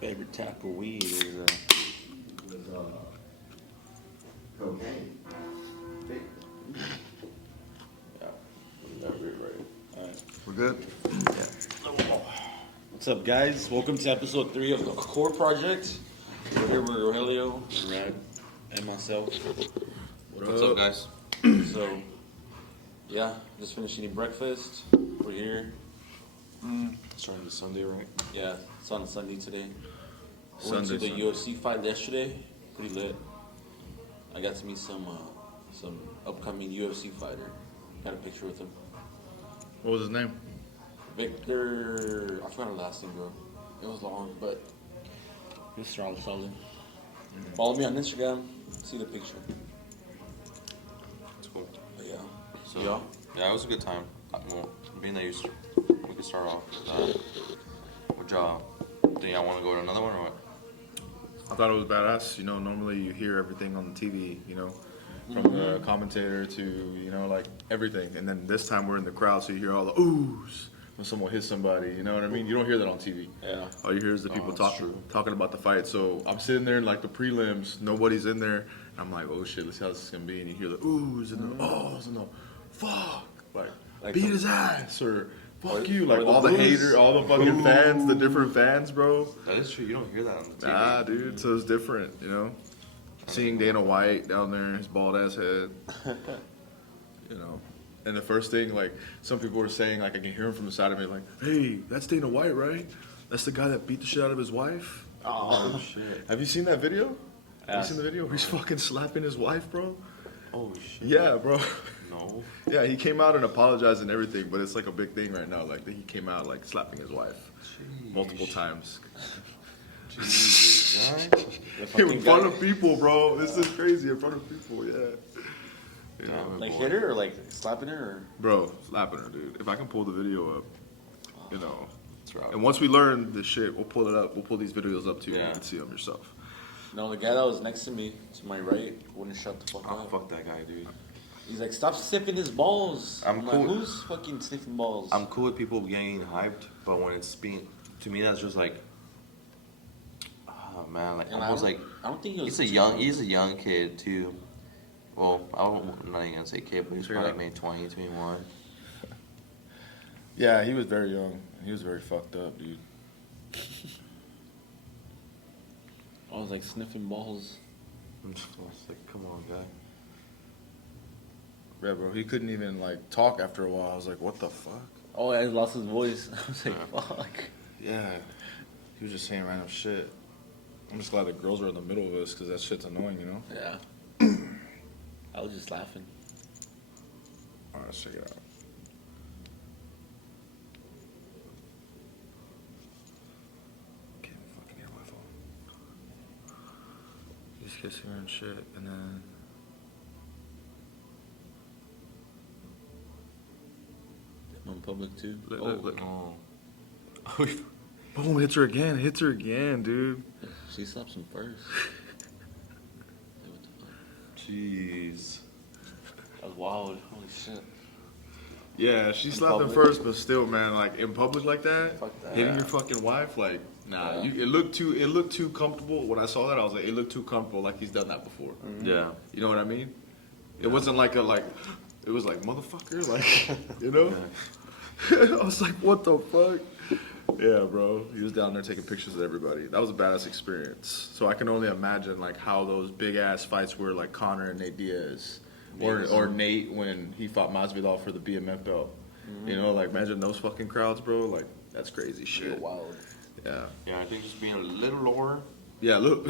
favorite type of weed is Cocaine. yeah, that weird, right? All right. We're good? What's up, guys? Welcome to episode 3 of the Core Project. We're here with Rogelio, Rad, and myself. What's up, guys? So, yeah, just finished eating breakfast. We're here. Starting the Sunday, right? Yeah, it's on Sunday today. We went to the Sunday. UFC fight yesterday. Pretty lit. I got to meet some upcoming UFC fighter. Got a picture with him. What was his name? Victor, I forgot her last name, bro. It was long, but he's strong, solid. Follow me on Instagram. See the picture. That's cool. But yeah. So, y'all? yeah, it was a good time. Well, being that we could start off with would y'all, do y'all want to go to another one or what? I thought it was badass. You know, normally you hear everything on the TV, you know, from the commentator to, you know, like everything. And then this time we're in the crowd, so you hear all the oohs when someone hits somebody, you know what I mean? You don't hear that on TV. Yeah. All you hear is the people that's true. talking about the fight. So I'm sitting there in like the prelims, nobody's in there. And I'm like, oh shit, let's see how this is going to be. And you hear the oohs and the ohs and the fuck. Like beat his ass or fuck you. Like all the haters, all the fucking fans, the different fans, bro. That is true. You don't hear that on the TV. Nah, dude. So it's different, you know. Seeing Dana White down there, his bald ass head, you know. And the first thing, like, some people were saying, like, I can hear him from the side of me, like, hey, that's Dana White, right? That's the guy that beat the shit out of his wife. Oh, shit. Have you seen that video? Yeah. Have you seen the video where he's fucking slapping his wife, bro? Oh, shit. Yeah, bro. No. Yeah, he came out and apologized and everything, but it's like a big thing right now. Like, he came out, like, slapping his wife multiple times. Jesus, right? In front of people, bro. This is crazy. In front of people, yeah. You know, Like hit her or like slapping her? Or? bro, slapping her, dude. If I can pull the video up, you know. That's right. And once we learn this shit, we'll pull it up. We'll pull these videos up to you. Yeah. You can see them yourself. No, the guy that was next to me, to my right, wouldn't shut the fuck Oh, up. fuck that guy, dude. He's like, stop sniffing his balls. I'm like, cool. who's fucking sniffing balls? I'm cool with people getting hyped, but when it's being, to me, that's just like, oh man, like And almost I like, don't think he was he's a young kid too. Well, I'm not even gonna say kid, but he's probably like maybe 20, 21. Yeah, he was very young. He was very fucked up, dude. I was like sniffing balls. I'm just like, come on, guy. Yeah, bro. He couldn't even, like, talk after a while. I was like, what the fuck? Oh, yeah, he lost his voice. I was like, Yeah. fuck. Yeah. He was just saying random shit. I'm just glad the girls are in the middle of us because that shit's annoying, you know? Yeah. I was just laughing. All right, let's check it out. Can't fucking hear my phone. He's kissing her and shit, and then... I'm in public too. Look. Oh. Boom, hits her again, dude. She slaps him first. Hey, what the fuck? Jeez. That was wild. Holy shit. Yeah, she In slapped him public? first, but still, man, like, in public like that, Fuck that. hitting Yeah. your fucking wife, like, nah. Yeah. It looked too comfortable. When I saw that, I was like, it looked too comfortable, like he's done that before. Yeah. You know what I mean? It wasn't like it was like, motherfucker, like, you know? I was like, what the fuck? Yeah, bro. He was down there taking pictures of everybody. That was a badass experience. So I can only imagine, like, how those big-ass fights were, like Conor and Nate Diaz. Or Nate when he fought Masvidal for the BMF belt. You know, like, imagine those fucking crowds, bro. Like, that's crazy shit. Wild. Yeah. Yeah, I think just being a little lower, Yeah, look.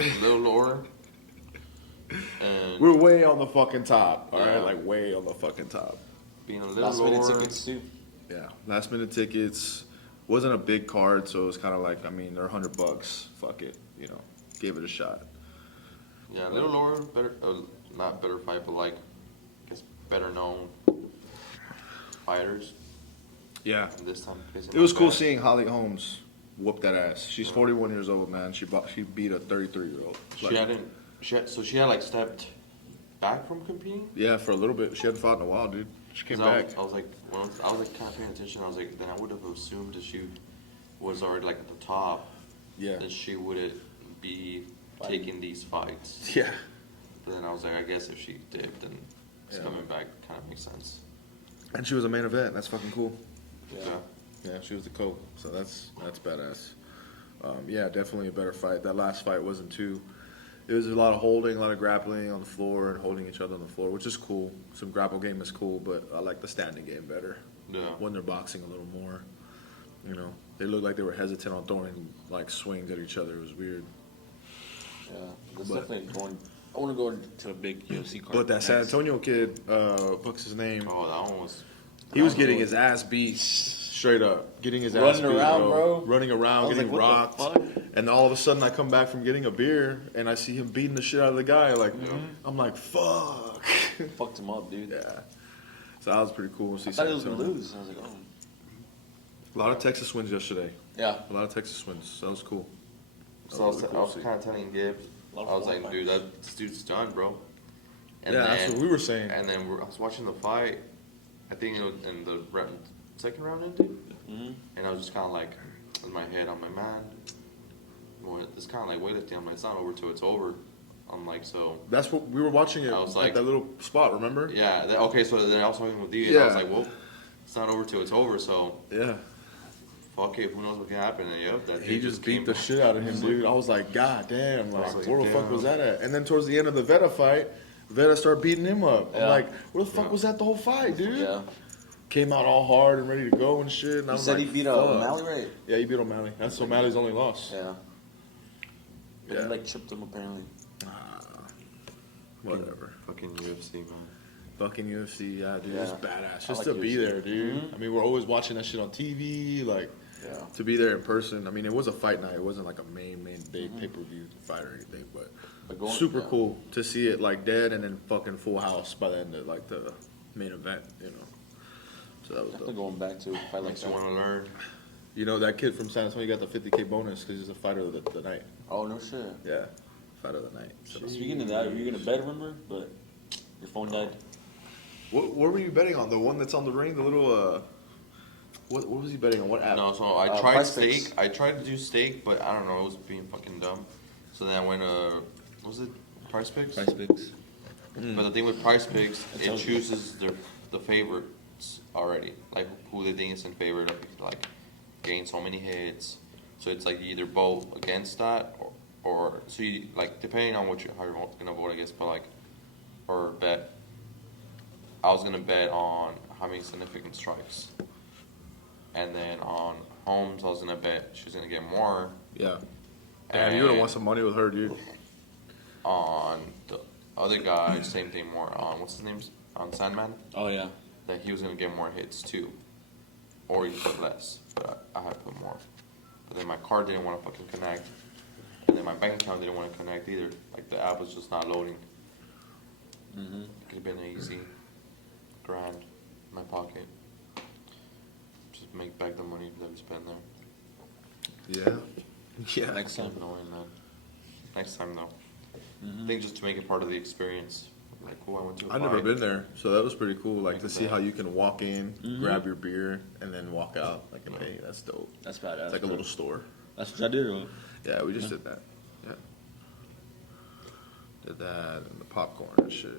and We're way on the fucking top, all right? Yeah. Like, way on the fucking top. being a little Last lower. minute tickets too. Yeah, last minute tickets. Wasn't a big card, so it was kind of like, I mean, they're $100. Fuck it, you know. Gave it a shot. Yeah, a little lower, better, not better fight, but like, I guess better known fighters. Yeah. And this time, It was cool seeing Holly Holmes whoop that ass. She's 41 years old, man. She beat a 33-year-old. She had like stepped back from competing. Yeah, for a little bit. She hadn't fought in a while, dude. She came back. I was like kind of paying attention. I was like, then I would have assumed that she was already like at the top. Yeah. then she wouldn't be taking these fights. Yeah. But then I was like, I guess if she did, then just Yeah. coming back kind of makes sense. And she was a main event. That's fucking cool. Yeah. Yeah, she was the co. So that's badass. Yeah, definitely a better fight. That last fight wasn't too. It was a lot of holding, a lot of grappling on the floor, and holding each other on the floor, which is cool. Some grapple game is cool, but I like the standing game better. Yeah. When they're boxing a little more, you know, they looked like they were hesitant on throwing like swings at each other. It was weird. Yeah, that's But- definitely going. I want to go to a big UFC card. But that San next. Antonio kid, what's his name? Oh, that one was. He was getting his ass beat, straight up, getting his ass Running beat, around, bro. running I around, was getting like, what the rocked. And all of a sudden, I come back from getting a beer, and I see him beating the shit out of the guy. Like, I'm like, fuck. Fucked him up, dude. Yeah. So that was pretty cool. To see I thought he was San gonna Antonio. lose. I was like, oh. A lot of Texas wins yesterday. Yeah. A lot of Texas wins. That was cool. That So I was, really I cool was to see. kind of telling Gibbs, I was like, dude, this dude's done, bro. And Yeah, that's what we were saying. And then I was watching the fight. I think it was in the second round ended. Mm-hmm. And I was just kind of like, in my head, I'm like, man, well, it's kind of like weightlifting. I'm like, it's not over till it's over. I'm like, so. That's what we were watching it I was at like- that little spot. Remember? Yeah, okay, so then I was talking with you, and I was Yeah. like, well, it's not over till it's over, so Yeah. fuck it, who knows what can happen. And yep, that He dude just came- beat the shit out of him, dude. I was like, God damn, I was like, like, where the fuck damn. was that at? And then towards the end of the Veta fight, Veta started beating him up. I'm Yeah. like, where the fuck was that the whole fight, dude? Yeah. Came out all hard and ready to go and shit. And I You was said like, he beat fuck. O'Malley, right? Yeah, he beat O'Malley. That's O'Malley's only loss. Yeah. But Yeah. he like chipped him apparently. Whatever. Fucking UFC, man. Fucking UFC, yeah, dude. It's Yeah. badass. I Just like to be UFC. there, dude. Mhm. I mean, we're always watching that shit on TV. Like, Yeah. to be there in person. I mean, it was a fight night. It wasn't like a main day pay-per-view fight or anything, but going- super yeah. cool to see it like dead and then fucking full house by the end of like the main event, you know. So that was Definitely dope. going back to a fight like Makes you that. want to learn. You know, that kid from San Antonio got the 50K bonus because he's a fighter of the night. Oh no shit. Yeah, fighter of the night. So. Speaking of that, were you gonna bet? Remember, but your phone died. What were you betting on? The one that's on the ring, the little what was he betting on? What app? No, so I tried Price steak. Fix. I tried to do steak, but I don't know, it was being fucking dumb. So then I went what was it? Price Picks? Picks. But the thing with Price Picks, It it tells you. chooses the favorites already. Like who they think is in favor to like gain so many hits. So it's like you either vote against that or so you like depending on how you're gonna vote, I guess, but like or bet. I was gonna bet on how many significant strikes. And then on Holmes, I was gonna bet she was gonna get more. Yeah. Damn, you would have won And some money with her, dude. on the other guy, same thing more on what's his name? On Sandman, Oh yeah. that he was gonna get more hits too. Or he put less. But I had to put more. But then my card didn't want to fucking connect. And then my bank account didn't want to connect either. Like the app was just not loading. Mm-hmm. Could have been an easy grand in my pocket. Just make back the money that we spent there. Yeah. Yeah. Next time. Annoying, man. Next time though. Mm-hmm. I think just to make it part of the experience. Like, cool, I went to a I've never fight. been there, so that was pretty cool. Like to Look at see that. how you can walk in, Mhm. grab your beer, and then walk out. Like, hey, that's dope. That's badass. It's like a bro. little store. That's what I did. Bro. Yeah, we just Yeah. did that. Yeah. Did that and the popcorn and shit.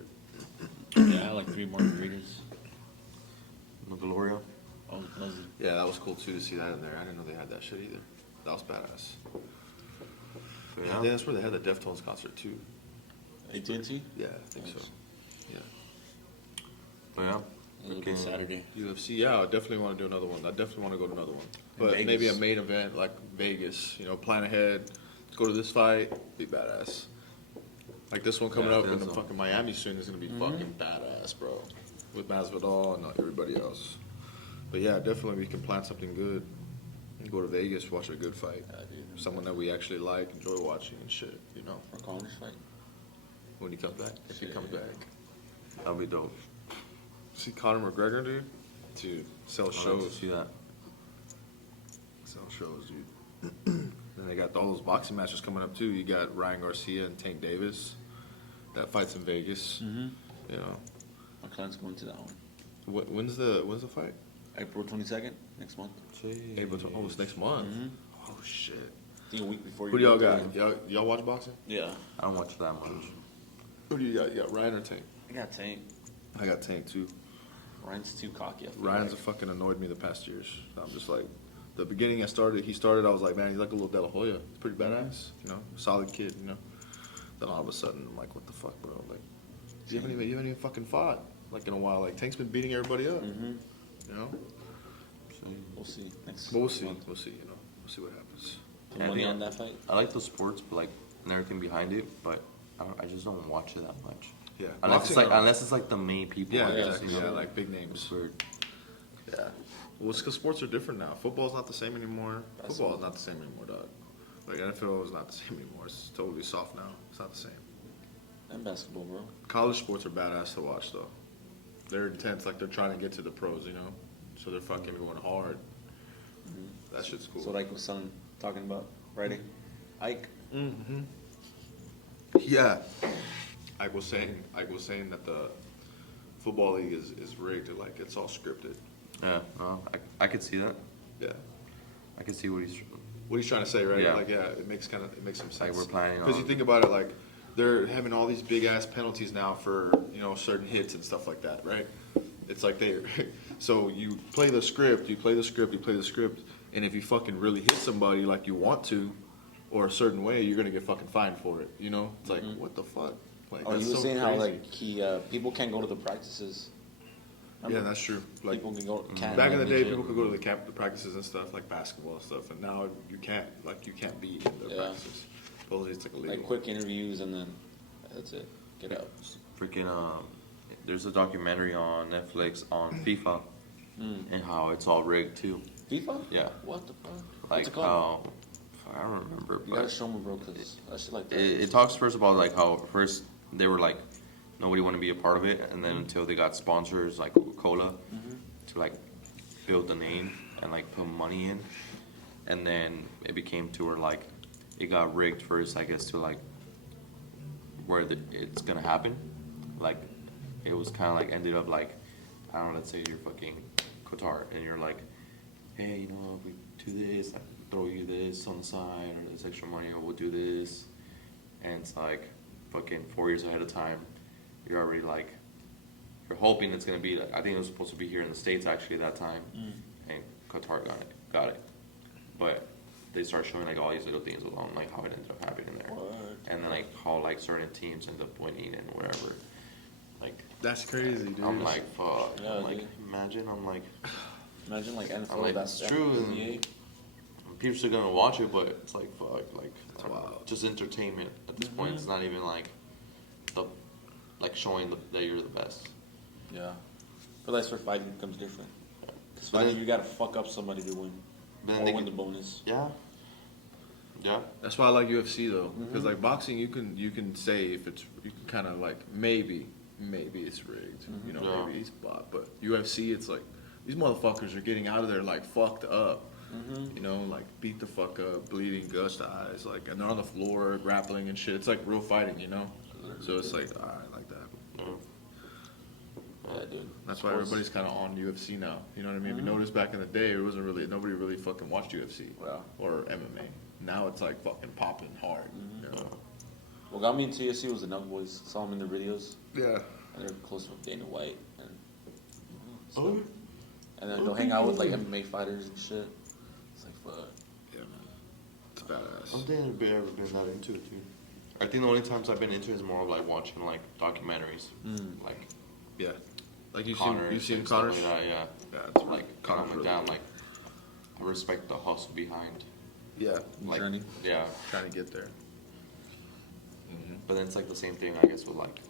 Yeah, I had like 3 margaritas. The Gloria. Oh, was it? Yeah, that was cool too to see that in there. I didn't know they had that shit either. That was badass. So, Yeah, that's where they had the Deftones concert too. AT&T? Yeah, I think so. Nice. Yeah. But yeah. It'll be Fucking- Saturday. UFC, yeah, I definitely want to do another one. I definitely want to go to another one. In But maybe a Vegas. main event like Vegas, you know, plan ahead. Let's go to this fight, be badass. Like this one coming Yeah, up in the so. fucking Miami soon is going to be fucking badass, bro. With Masvidal and everybody else. But yeah, definitely we can plan something good. And go to Vegas, watch a good fight. Yeah, dude. Someone that we actually like, enjoy watching and shit, you know. For Connor's fight. When he comes back, if he comes back. That'll be dope. See Conor McGregor, dude? Dude, sell I'd like to shows. see that. Sell shows, dude. Then they got all those boxing matches coming up too. You got Ryan Garcia and Tank Davis. That fight's in Vegas. Mm-hmm. You know, My client's going to that one. when's the fight? April 22nd, next month. April. Oh, it's next month. Mhm. Oh shit. think a week before. Who do y'all got? Y'all watch boxing? Yeah. I don't watch that much. Who do you got? You got Ryan or Tank? I got Tank. I got Tank too. Ryan's too cocky. I feel Ryan's like. fucking annoyed me the past years. I'm just like, the beginning he started, I was like, man, he's like a little De La Hoya. He's pretty badass, you know, solid kid, you know. Then all of a sudden, I'm like, what the fuck, bro? Like, you haven't even fucking fought like in a while. Like Tank's been beating everybody up, you know. We'll see. Next. But we'll see. month. We'll see. You know, we'll see what happens. Put money on that fight. I like the sports, but like and everything behind it, but I just don't watch it that much. Yeah. Unless it's like the main people. Yeah, I guess, exactly. you know? Yeah, like big names. It's weird. Yeah. Well, it's because sports are different now. Football's not the same anymore. Football is not the same anymore, dog. Like NFL is not the same anymore. It's totally soft now. It's not the same. And basketball, bro. College sports are badass to watch, though. They're intense. Like they're trying to get to the pros, you know. So they're fucking going hard. That shit's cool. So like was son talking about writing, Ike. Mm-hmm. Yeah. I was saying that the football league is rigged. Like it's all scripted. Yeah, well, I could see that. Yeah. I could see what he's Trying to say, right? Yeah. Like, yeah, it makes some sense. like we're planning on. Because you think about it, like they're having all these big ass penalties now for certain hits and stuff like that, right? It's like so you play the script, and if you fucking really hit somebody like you want to, or a certain way, you're gonna get fucking fined for it. You know? It's like what the fuck? Like, Oh, that's you were so saying crazy. how like people can't go to the practices. Yeah, that's true. Like people can go. Can't, back in the like, day, legit. people could go to the practices and stuff like basketball and stuff, and now you can't. Like you can't be in the practices. Supposedly it's like illegal. Like quick interviews and then that's it. Get out. Freaking there's a documentary on Netflix on FIFA and how it's all rigged too. FIFA? Yeah. What the fuck? Like What's it called? I don't remember. You gotta show me, bro, because I shit like that. It talks first about like how first they were like nobody wanted to be a part of it, and then until they got sponsors like Coca-Cola to like build the name and like put money in, and then it became to where like it got rigged first, I guess, to like where it's gonna happen. Like it was kind of like ended up like I don't know. Let's say you're fucking Qatar and you're like, hey, if we do this, I throw you this on the side or this extra money, or we'll do this, and it's like fucking 4 years ahead of time. You're already like, you're hoping it's gonna be like, I think it was supposed to be here in the States actually at that time, and Qatar got it, but they start showing like all these little things along like how it ended up happening there, and then like how like certain teams end up winning and whatever. Like That's crazy, dude. I'm like, fuck. Yeah, I'm like, dude. imagine Imagine like NFL. I'm like, that's it's true. NBA. And people still gonna watch it, but it's like, fuck, like wild. just entertainment at this point. It's not even like the like showing that you're the best. Yeah. But that's where fighting becomes different. Because fighting, you gotta fuck up somebody to win. Then Or they win can- the bonus. Yeah. Yeah. That's why I like UFC though, because like boxing, you can say if it's you can kind of like maybe it's rigged, Yeah. maybe it's bought, but UFC, it's like these motherfuckers are getting out of there like fucked up, like beat the fuck up, bleeding, gushed eyes, like, and they're on the floor grappling and shit. It's like real fighting, So it's like I like that. Yeah, dude. That's why everybody's kind of on UFC now. You know what I mean? If you notice back in the day, it wasn't really nobody really fucking watched UFC or MMA. Now it's like fucking popping hard. What got me into UFC was the Nug Boys. Saw them in the videos. Yeah. And they're close with Dana White. And then they'll hang out with like MMA fighters and shit. It's like, fuck. Yeah, man. It's badass. I don't think I've ever been that into it, dude. I think the only times I've been into it is more of like watching like documentaries, like Yeah. Like you've Connors seen and stuff Connors? like that, yeah. Yeah, it's Like Connors kind of really down, good. like I respect the hustle behind. Yeah. Like, Journey. yeah. Trying to get there. But then it's like the same thing, I guess, with like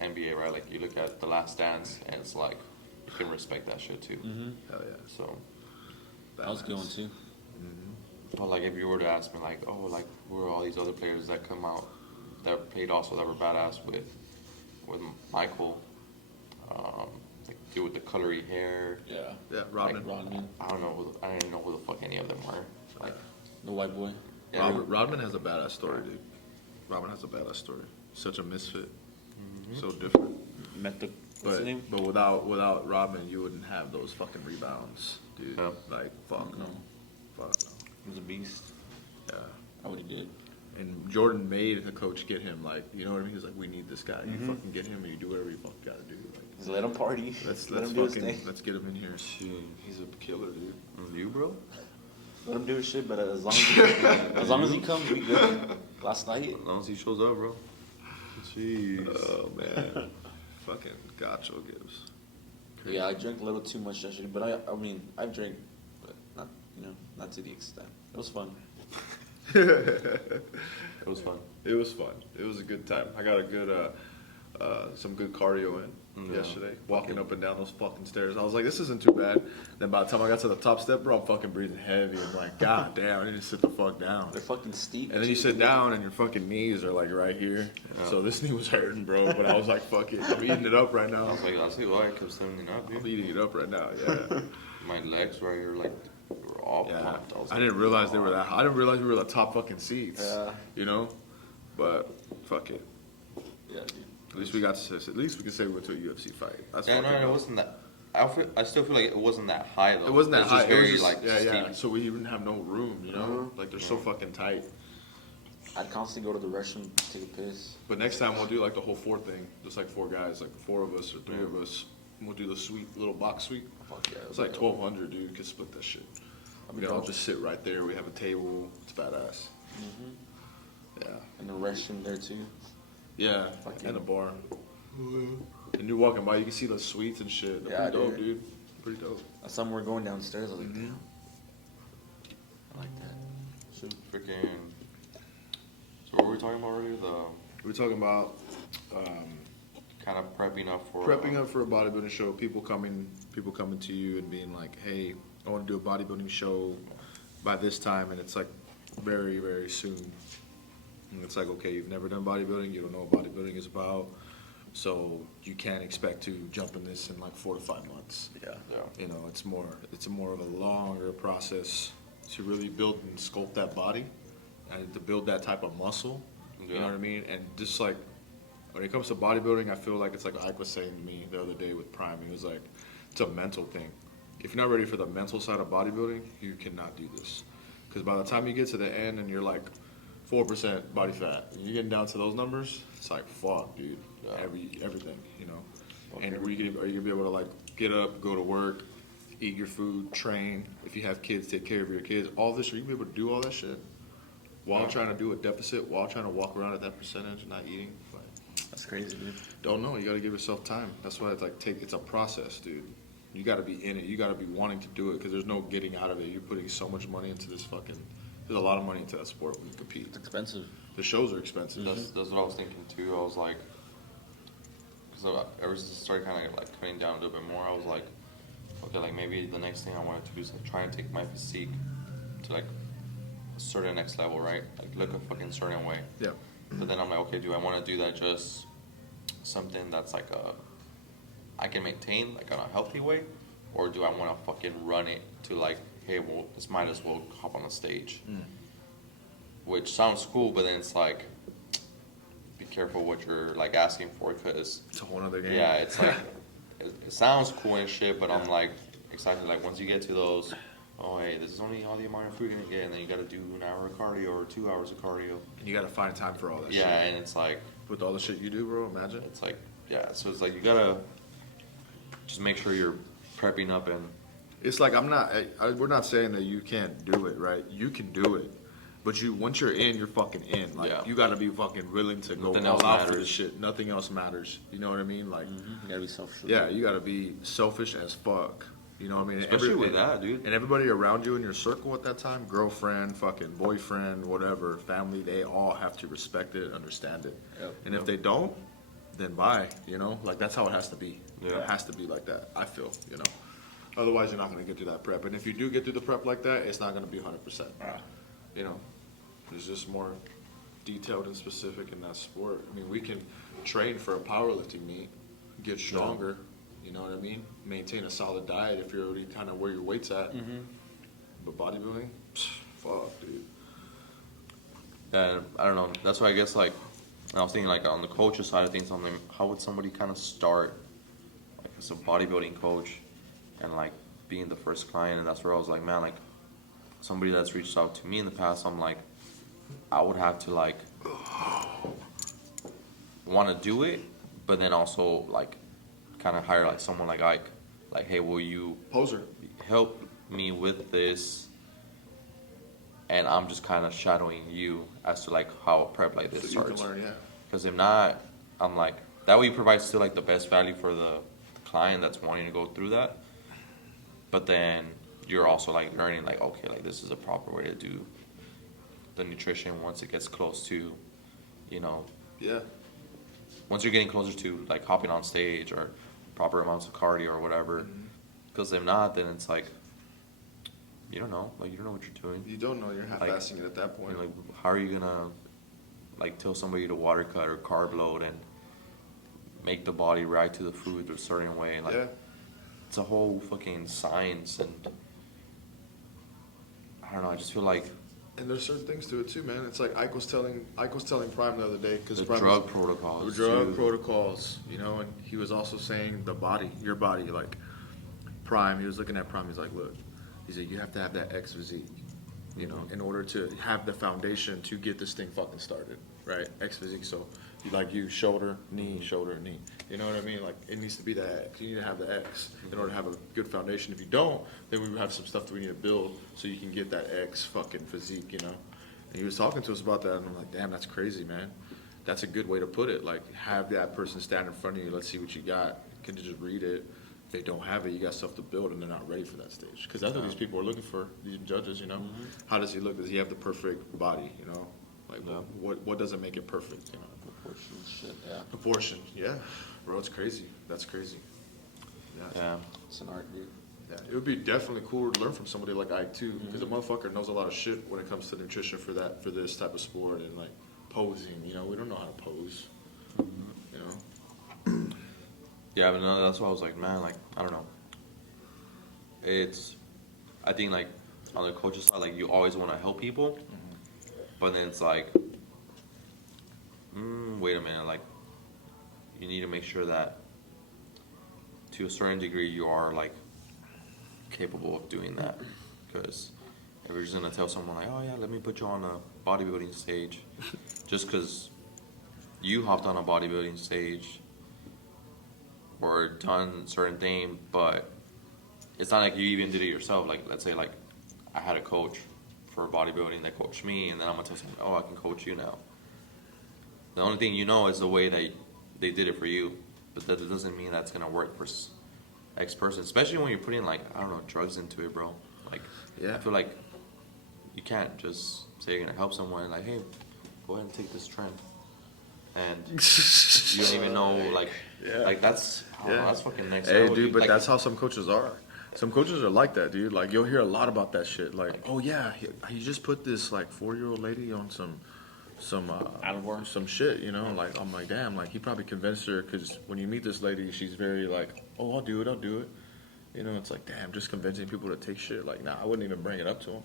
NBA, right? Like you look at The Last Dance, and it's like you can respect that shit too. Hell yeah. So, That was a good one too. but like if you were to ask me, like, oh, like who are all these other players that come out that played also that were badass with Michael, like dude with the colory hair. Yeah. Yeah, Rodman. Rodman. I don't know. I didn't know who the fuck any of them were. Like, The white boy. yeah, Rodman has a badass story, dude. Rodman has a badass story. Such a misfit. So different. Met the. What's his name? But without Rodman, you wouldn't have those fucking rebounds, dude. Yeah. Like, fuck no. No. Fuck no. He was a beast. Yeah. what he did. And Jordan made the coach get him, like, you know what I mean? He's like, we need this guy. You Mm-hmm. fucking get him, and you do whatever you fucking gotta do. Like, Just let him party. let's let him do his fucking thing. let's get him in here. He's a killer, dude. You, bro? Let him do his shit, but as long as he comes, we good. Last night, As long as he shows up, bro. Jeez. Oh man, fucking Gacho Gibbs. yeah, I drank a little too much yesterday, but I mean, I drank, but not, not to the extent. It was fun. It was fun. It was fun. It was a good time. I got a good, some good cardio in Yeah. yesterday. Walking up and down those fucking stairs. I was like, this isn't too bad. Then by the time I got to the top step, bro, I'm fucking breathing heavy. I'm like, god damn, I need to sit the fuck down. They're fucking steep. And then you too, sit dude. down and your fucking knees are like right here. Yeah. So this knee was hurting, bro. But I was like, fuck it. I'm eating it up right I now. was like, that's why I kept standing up, I'm dude. eating it up right now, yeah. My legs right here, like, were all Yeah. pumped. I was I like, didn't realize they were that. I didn't realize we were the top fucking seats. Yeah. You know? But fuck it. Yeah, dude. At least we got to. At least we can say we went to a UFC fight. That's Yeah, fucking it dope. wasn't that. I still feel like it wasn't that high though. It wasn't that It's high. Just very it was just, like yeah, steep. yeah. So we even have no room, you know? Like they're so fucking tight. I'd constantly go to the restroom, take a piss. But next time we'll do like the whole 4 thing. Just like 4 guys, like 4 of us or 3 of us. And we'll do the suite, little box suite. Fuck yeah. It's like 1,200, dude. You can split that shit. We can all just sit right there. We have a table. It's badass. Yeah. And the restroom there too. Yeah. Fucking- And a bar. And you're walking by, you can see the suites and shit. They're Yeah, pretty dope, dude. dude. Pretty dope. That's somewhere going downstairs. I was like, Mhm. damn. I like that. So freaking. So what were we talking about earlier? The We're talking about kind of prepping up for. prepping up for a bodybuilding show. People coming to you and being like, "Hey, I want to do a bodybuilding show by this time," and it's like very, very soon. And it's like, okay, you've never done bodybuilding, you don't know what bodybuilding is about, so you can't expect to jump in this in like 4 to 5 months. Yeah. Yeah. You know, it's more of a longer process to really build and sculpt that body and to build that type of muscle. You Yeah. know what I mean? And just like when it comes to bodybuilding, I feel like it's like Ike was saying to me the other day with Prime. He was like, it's a mental thing. If you're not ready for the mental side of bodybuilding, you cannot do this. Because by the time you get to the end and you're like 4% body fat, and you're getting down to those numbers, it's like, fuck, dude. Yeah. Everything, you know. Okay. And are you gonna be able to like get up, go to work, eat your food, train? If you have kids, take care of your kids. All this, are you gonna be able to do all that shit while Yeah. trying to do a deficit, while trying to walk around at that percentage and not eating? Like, That's crazy, dude. don't know. You got to give yourself time. That's why it's like it's a process, dude. You got to be in it. You got to be wanting to do it because there's no getting out of it. You're putting so much money into this fucking. There's a lot of money into that sport when you compete. It's expensive. The shows are expensive. That's what I was thinking too. I was like, because ever since I started kind of like cutting down a little bit more, I was like, okay, like maybe the next thing I wanted to do is like try and take my physique to like a certain next level, right? Like look a fucking certain way. Yeah. But then I'm like, okay, do I want to do that just something that's like I can maintain like on a healthy way, or do I want to fucking run it to like, hey, well, this might as well hop on the stage, which sounds cool, but then it's like, be careful what you're like asking for, because It's a whole other game. yeah, it's like it sounds cool and shit, but I'm like excited. Like once you get to those, oh hey, this is only all the amount of food you're gonna get, and then you got to do an hour of cardio or 2 hours of cardio. And you got to find time for all that. Yeah, Shit. and it's like. With all the shit you do, bro. Imagine. It's like, yeah, so it's like you gotta just make sure you're prepping up and. It's like we're not saying that you can't do it, right? You can do it, but once you're in, you're fucking in. Like Yeah. you got to be fucking willing to go Nothing all else out for matters. this shit. Nothing else matters. You know what I mean? Like, You gotta be selfish. yeah, you got to be selfish as fuck. You know what I mean? Especially with that, dude. And everybody around you in your circle at that time, girlfriend, fucking boyfriend, whatever, family, they all have to respect it, understand it. Yep. And if they don't, then bye. You know, like that's how it has to be. Yeah. It has to be like that. I feel. You know. Otherwise, you're not going to get through that prep. And if you do get through the prep like that, it's not going to be 100%. You know, it's just more detailed and specific in that sport. I mean, we can train for a powerlifting meet, get stronger. You know what I mean? Maintain a solid diet if you're already kind of where your weight's at. But bodybuilding, fuck, dude. Yeah, I don't know. That's why I guess like I was thinking like on the coach's side of things, I'm like, how would somebody kind of start like as a bodybuilding coach and like being the first client? And that's where I was like, man, like somebody that's reached out to me in the past, I'm like, I would have to like want to do it, but then also like kind of hire like someone like Ike, like, hey, will you Poser. help me with this? And I'm just kind of shadowing you as to like how a prep like this So you starts. can learn, yeah. Because if not, I'm like, that way you provide still like the best value for the client that's wanting to go through that. But then you're also like learning like, okay, like this is a proper way to do the nutrition once it gets close to, you know, Yeah. once you're getting closer to like hopping on stage or proper amounts of cardio or whatever. Because if not, then it's like, you don't know, like you don't know what you're doing. You don't know, you're half-assing it at that point. You're like, how are you gonna like tell somebody to water cut or carb load and make the body react to the food a certain way? Like, Yeah. it's a whole fucking science, and I don't know. I just feel like And there's certain things to it too, man. It's like Ike was telling Prime the other day because the Prime drug protocols. the drug too. protocols, you know, and he was also saying the body, your body, like Prime. He was looking at Prime. He's like, look, he said you have to have that X physique, you know, in order to have the foundation to get this thing fucking started, right? X physique. So you shoulder, knee, you know what I mean? Like it needs to be that X. You need to have the X in order to have a good foundation. If you don't, then we have some stuff that we need to build so you can get that X fucking physique, you know. And he was talking to us about that, and I'm like, damn, that's crazy, man. That's a good way to put it. Like have that person stand in front of you. Let's see what you got. You can just read it. If they don't have it, you got stuff to build, and they're not ready for that stage. Because that's what these people are looking for. These judges, you know. How does he look? Does he have the perfect body? You know, like what doesn't make it perfect? You know. Proportion shit, yeah. Proportion, yeah, bro, it's crazy. That's crazy. Yeah. It's an art, dude. Yeah, it would be definitely cool to learn from somebody like Ike too, because the motherfucker knows a lot of shit when it comes to nutrition for this type of sport and like posing. You know, we don't know how to pose. You know. Yeah, but no, that's why I was like, man, like I don't know. I think like on the coach's side, like you always want to help people, but then it's like, wait a minute, like you need to make sure that to a certain degree you are like capable of doing that, because if you're just gonna tell someone like, oh yeah, let me put you on a bodybuilding stage, just because you hopped on a bodybuilding stage or done a certain thing, but it's not like you even did it yourself. Like let's say like I had a coach for bodybuilding that coached me, and then I'm gonna tell someone, oh, I can coach you now. The only thing you know is the way that they did it for you, but that doesn't mean that's gonna work for X person. Especially when you're putting like, I don't know, drugs into it, bro. Like, Yeah. I feel like you can't just say you're gonna help someone like, hey, go ahead and take this trend, and you don't even know like, like that's that's fucking next Hey, level, dude, but like, that's how some coaches are. Some coaches are like that, dude. Like you'll hear a lot about that shit. Like, oh yeah, he just put this like 4-year-old lady on some some shit, you know. Like I'm like, damn, like he probably convinced her, because when you meet this lady, she's very like, oh, I'll do it. You know, it's like, damn, just convincing people to take shit. Like, nah, I wouldn't even bring it up to them.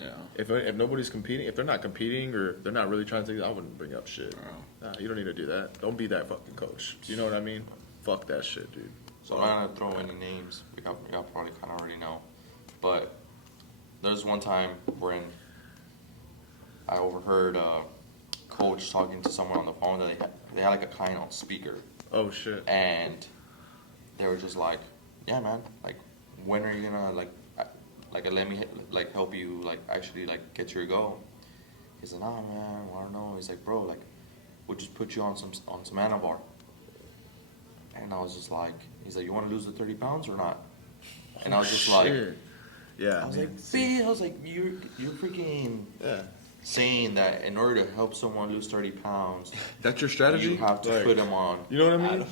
Yeah. If nobody's competing, if they're not competing or they're not really trying to take it, I wouldn't bring up shit. Nah, you don't need to do that. Don't be that fucking coach. You know what I mean? Fuck that shit, dude. So I'm not gonna throw any names. Y'all probably kind of already know, but there's one time when I overheard a coach talking to someone on the phone that they had like a client on speaker, Oh shit. and they were just like, yeah, man, like when are you gonna like let me like help you like actually like get your goal? He's like, nah, man, I don't know. He's like, bro, like we'll just put you on some Anabar. And I was just like, he's like, you want to lose the 30 pounds or not? And I was just like, yeah. I was like, see, I was like, you're freaking saying that in order to help someone lose 30 pounds, That's your strategy. you have to put them on You know what I mean?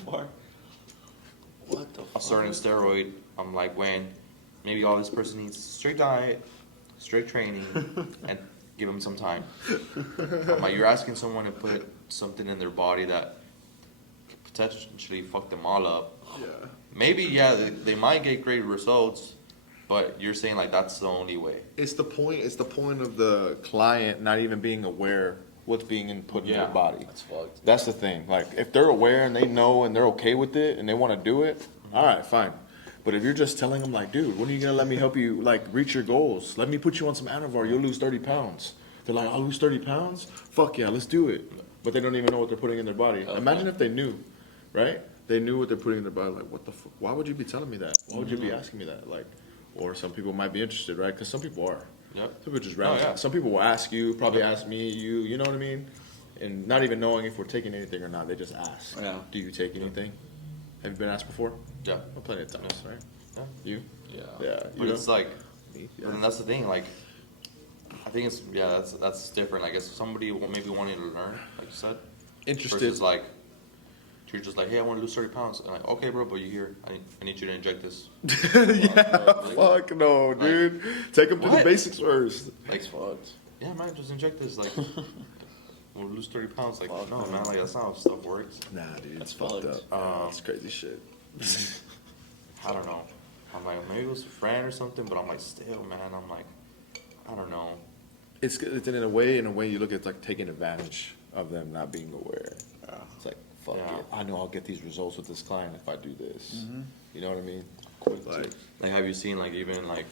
What the a fuck? certain steroid. I'm like, when maybe all this person needs straight diet, straight training, and give them some time. I'm like, you're asking someone to put something in their body that could potentially fuck them all up. Yeah. Maybe, yeah, they might get great results, but you're saying like that's the only way. It's the point. It's the point of the client not even being aware what's being input in their body. That's fucked. That's the thing. Like if they're aware and they know and they're okay with it and they want to do it, all right, fine. But if you're just telling them like, dude, when are you gonna let me help you like reach your goals? Let me put you on some Anavar. You'll lose 30 pounds. They're like, I'll lose 30 pounds? Fuck yeah, let's do it. But they don't even know what they're putting in their body. Imagine if they knew, right? They knew what they're putting in their body. Like, what the fuck? Why would you be telling me that? Why would you be asking me that? Like, or some people might be interested, right? Because some people are. Yep. Some people just random. Oh, yeah. Some people will ask you, probably ask me, you know what I mean? And not even knowing if we're taking anything or not, they just ask. Yeah. Do you take anything? Have you been asked before? Yeah. Well, plenty of times, right? Yeah. You? Yeah. Yeah. But it's like, Yeah. and that's the thing. Like, I think it's that's different. I guess somebody maybe wanting to learn, like you said, Interested. versus like you're just like, hey, I want to lose 30 pounds. And like, okay, bro, but you here? I need you to inject this. Fuck no, dude. Take them to the What? basics first. Like, Fucked. yeah, man, just inject this. Like, we'll lose 30 pounds. Like, no, man, like that's not how stuff works. Nah, dude. That's It's fucked fucked. up. Yeah, it's crazy shit. I don't know. I'm like, maybe it was a friend or something, but I'm like, still, man, I'm like, I don't know. It's in a way you look at like taking advantage of them not being aware. It's like, fuck Yeah. it. I know I'll get these results with this client if I do this. You know what I mean? Like, Have you seen like even like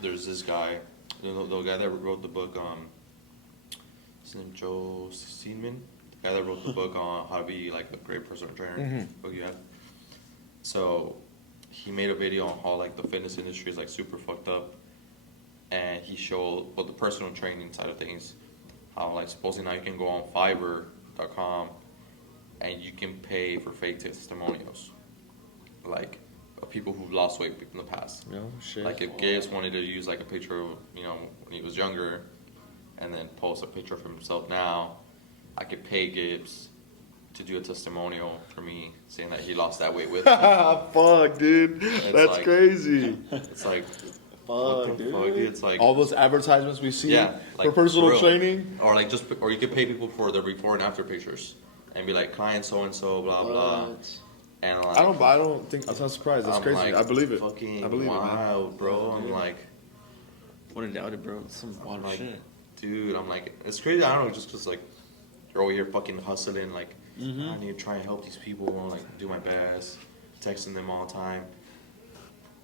there's this guy, the guy that wrote the book, his name Joe Steinman, the guy that wrote the book on how to be like a great personal trainer. Book you had. So he made a video on how like the fitness industry is like super fucked up, and he showed the personal training side of things, how like supposedly now you can go on Fiverr.com and you can pay for fake testimonials, like of people who've lost weight in the past. no shit. Like if Gibbs wanted to use like a picture of, when he was younger and then post a picture of himself now, I could pay Gibbs to do a testimonial for me saying that he lost that weight with me. Fuck, dude. That's like- crazy. It's like, what the fuck, dude? It's like, All those advertisements we see yeah, for like personal real. training. Or like or you could pay people for the before and after pictures and be like, client so and so, blah blah. And like, I don't think, I'm not surprised. That's I'm crazy. like, I believe it. Fucking I believe wild, bro. I'm like, Wouldn't doubt it, bro. It's some wild like, shit. dude, I'm like, it's crazy. I don't know, just 'cause like you're over here fucking hustling, like I need to try and help these people, like do my best, texting them all the time.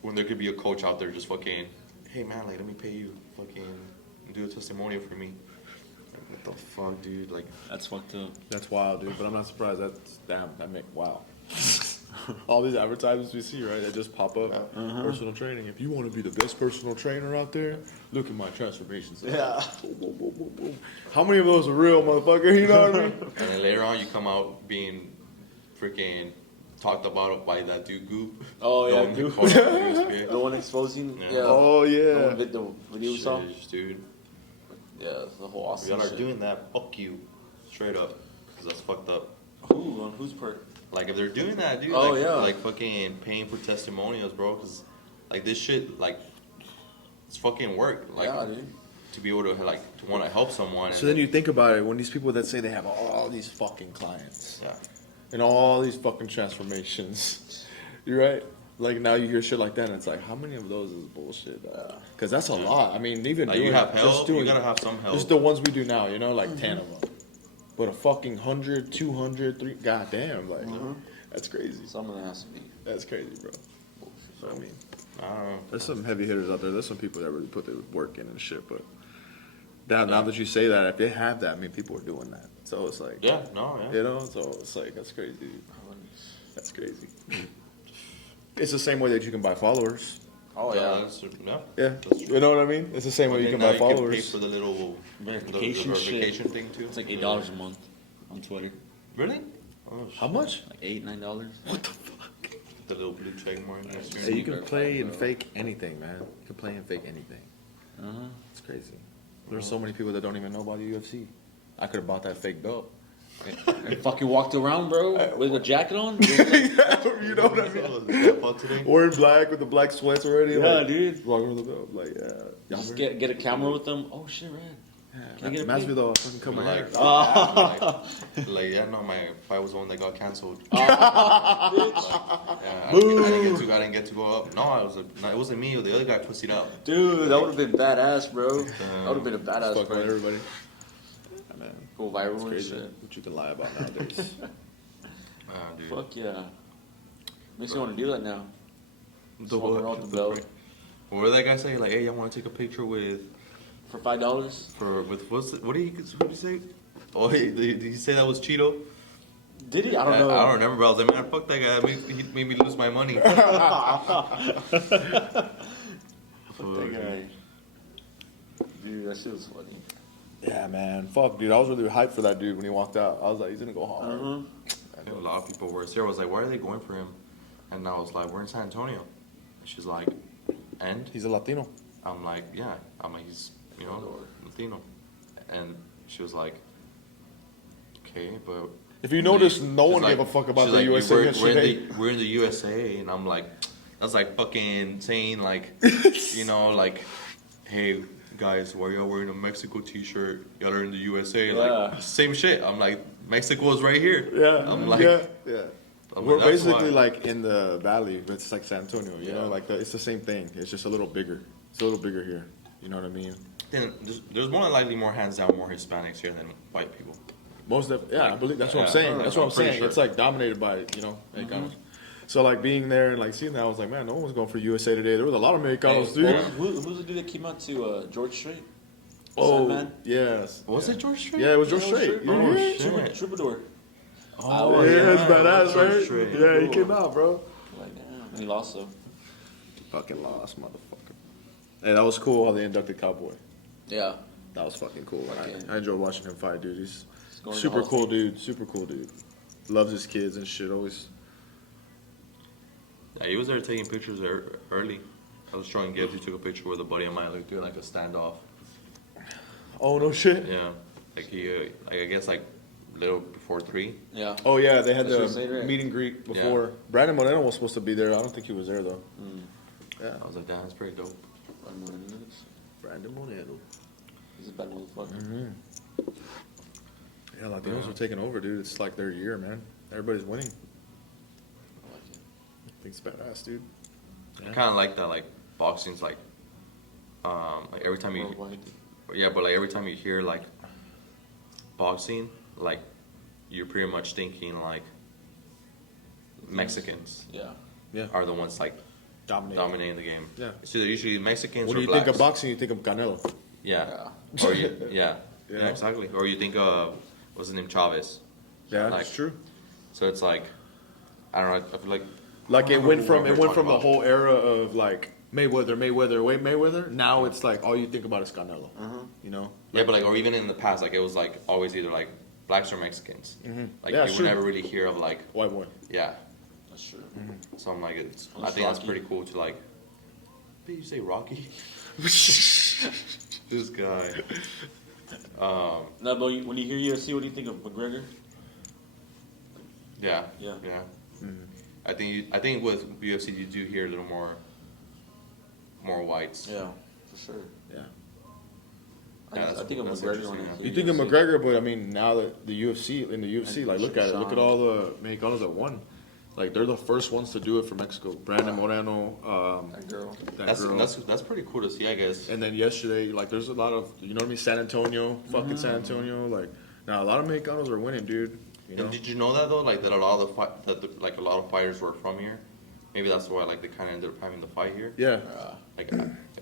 When there could be a coach out there just fucking, hey man, like let me pay you, fucking do a testimonial for me. Like, what the fuck, dude? Like, That's fucked up. That's wild, dude. But I'm not surprised. That's damn. That make wow. All these advertisements we see, right? That just pop up. Personal training. If you want to be the best personal trainer out there, look at my transformations. Yeah. How many of those are real, motherfucker? You know what I mean? and then later on, you come out being freaking talked about by that dude Goop. Oh, yeah, The one Goop. called out the The one exposing. Yeah. Yeah. Oh The yeah. one the video we saw. Sheesh, dude. Yeah, the whole If Austin y'all are shit. doing that, fuck you. Straight up. Because that's fucked up. Who? On whose part? Like, if they're doing that, dude, Oh, like, yeah. like fucking paying for testimonials, bro. Because, like, this shit, like, it's fucking work. Like, Yeah, dude. to be able to, like, to want to help someone. So then you think about it when these people that say they have all these fucking clients Yeah. and all these fucking transformations, you're right. Like now you hear shit like that, and it's like, how many of those is bullshit? Because that's a lot. I mean, even Like, doing you have just help, doing you gotta have some help. just the ones we do now, you know, like 10 of them. But a fucking 100, 200, 3, goddamn, like that's crazy. Someone has to be. That's crazy, bro. So I mean, I don't know. there's some heavy hitters out there. There's some people that really put their work in and shit. But now that you say that, if they have that, I mean, people are doing that. So it's like, Yeah, no, yeah. you know, so it's like that's crazy. Dude. That's crazy. It's the same way that you can buy followers. Oh, yeah. That's, yeah. Yeah, That's true. you know what I mean. It's the same way you can now buy you can pay followers. for the little Verification the shit. verification thing, too. It's like $8 a month on Twitter. Really? Oh, How much? Like $8, $9. What the fuck? The little blue check mark next to Hey, it. you can play and fake anything, man. You can play and fake anything. Uh-huh. It's crazy. There's so many people that don't even know about the UFC. I could have bought that fake belt. And fucking walked around, bro, with a jacket on. You know what I mean? Oh, is that fun today? Wearing black with the black sweats already. Yeah, like, dude. Walking with the belt. Like, yeah. Y'all Just remember? get a camera with them. Oh shit, Red. Can I get a Reminds peek? me though, I fucking cut my hair. Like, yeah, no, my fight was the one that got canceled. Bitch. Yeah, I didn't get to go up. No, it wasn't me. The other guy pussied out. Dude, that would have been badass, bro. That would have been a badass Fuck with fight. everybody. Man, Go viral it's and crazy shit. what you can lie about nowadays. Dude. Fuck yeah. Makes me want to do that now. The Smoking what? out the belt. What did that guy say? Like, hey, I want to take a picture with For $5? What did you say? Oh, did you say that was Cheeto? Did he? I don't know. I don't remember. But I was like, man, fuck that guy. He made me lose my money. Fuck that guy. Dude, that shit was funny. Yeah, man. Fuck, dude. I was really hyped for that dude when he walked out. I was like, he's gonna go hard. A lot of people were. Sarah was like, why are they going for him? And I was like, we're in San Antonio. And she's like, and? He's a Latino. I'm like, yeah. I'm like, he's, Latino. And she was like, okay, but... If you notice, no one like, gave a fuck about the like, USA yesterday. We're in the USA, and I'm like, that's like fucking saying like, like, hey guys, why y'all wearing a Mexico t-shirt? Y'all are in the USA, like same shit. I'm like, Mexico is right here. Yeah, I'm like, yeah. We're basically like in the valley, but it's like San Antonio. You know, like it's the same thing. It's just a little bigger. It's a little bigger here. You know what I mean? Then there's more than likely more hands down, more Hispanics here than white people. Most of I believe that's what I'm saying. That's what I'm saying. Sure. It's like dominated by Mexicanos. So like being there and like seeing that, I was like, man, no one was going for USA today. There was a lot of Mexicanos, dude. Who's the dude that came out to George Strait? Oh, man? Yes. Was it George Strait? Yeah, it was George Strait. Oh, shit. Troubadour. Oh, yeah, it's badass, right? Strait. Yeah, he came out, bro. Like, damn. And he lost, though. Fucking lost, motherfucker. Hey, that was cool how they inducted Cowboy. Yeah. That was fucking cool. I enjoyed watching him fight, dude. He's Going super cool dude. Super cool dude. Loves his kids and shit. Always. Yeah, he was there taking pictures early. I was showing Gibbs. He took a picture with a buddy of mine, like doing like a standoff. Oh no shit. Yeah, like he, I guess like little before 3. Yeah. Oh yeah, they had That's the right. meet and greet before. Yeah. Brandon Moreno was supposed to be there. I don't think he was there though. Yeah. I was like, damn, that's pretty dope. Brandon Moreno. He's a bad motherfucker. Mm-hmm. Yeah, Latinos are taking over, dude. It's like their year, man. Everybody's winning. I like it. I think it's badass, dude. Yeah. I kind of like that, like boxing's like every time you, but like every time you hear like boxing, like you're pretty much thinking like Mexicans, are the ones like dominating the game. Yeah, so they're usually Mexicans. When or you blacks. think of boxing, you think of Canelo. Yeah. Or yeah, exactly. Or you think of what's his name, Chavez. Yeah, like, that's true. So it's like, I don't know. I feel like it went from the whole era of like Mayweather. Now it's like all you think about is Canelo. You know? Yeah, but like, or even in the past, like it was like always either like blacks or Mexicans. Like you would never really hear of like white boy. Yeah, that's true. So I'm like, I think that's pretty cool to like. Did you say Rocky? This guy. No, but when you hear UFC, what do you think of McGregor? Yeah. I think with UFC you do hear a little more whites. Yeah, for sure. Yeah. I think of McGregor. You think of McGregor, but I mean now that the UFC, like look at it, look at all the Mexicanos that won. Like they're the first ones to do it for Mexico. Brandon Moreno, that girl. That's pretty cool to see, I guess. And then yesterday, like there's a lot of San Antonio, fucking San Antonio. Like now a lot of Mexicanos are winning, dude. You know? And did you know that though? Like that a lot of a lot of fighters were from here. Maybe that's why like they kind of ended up having the fight here. Yeah. Like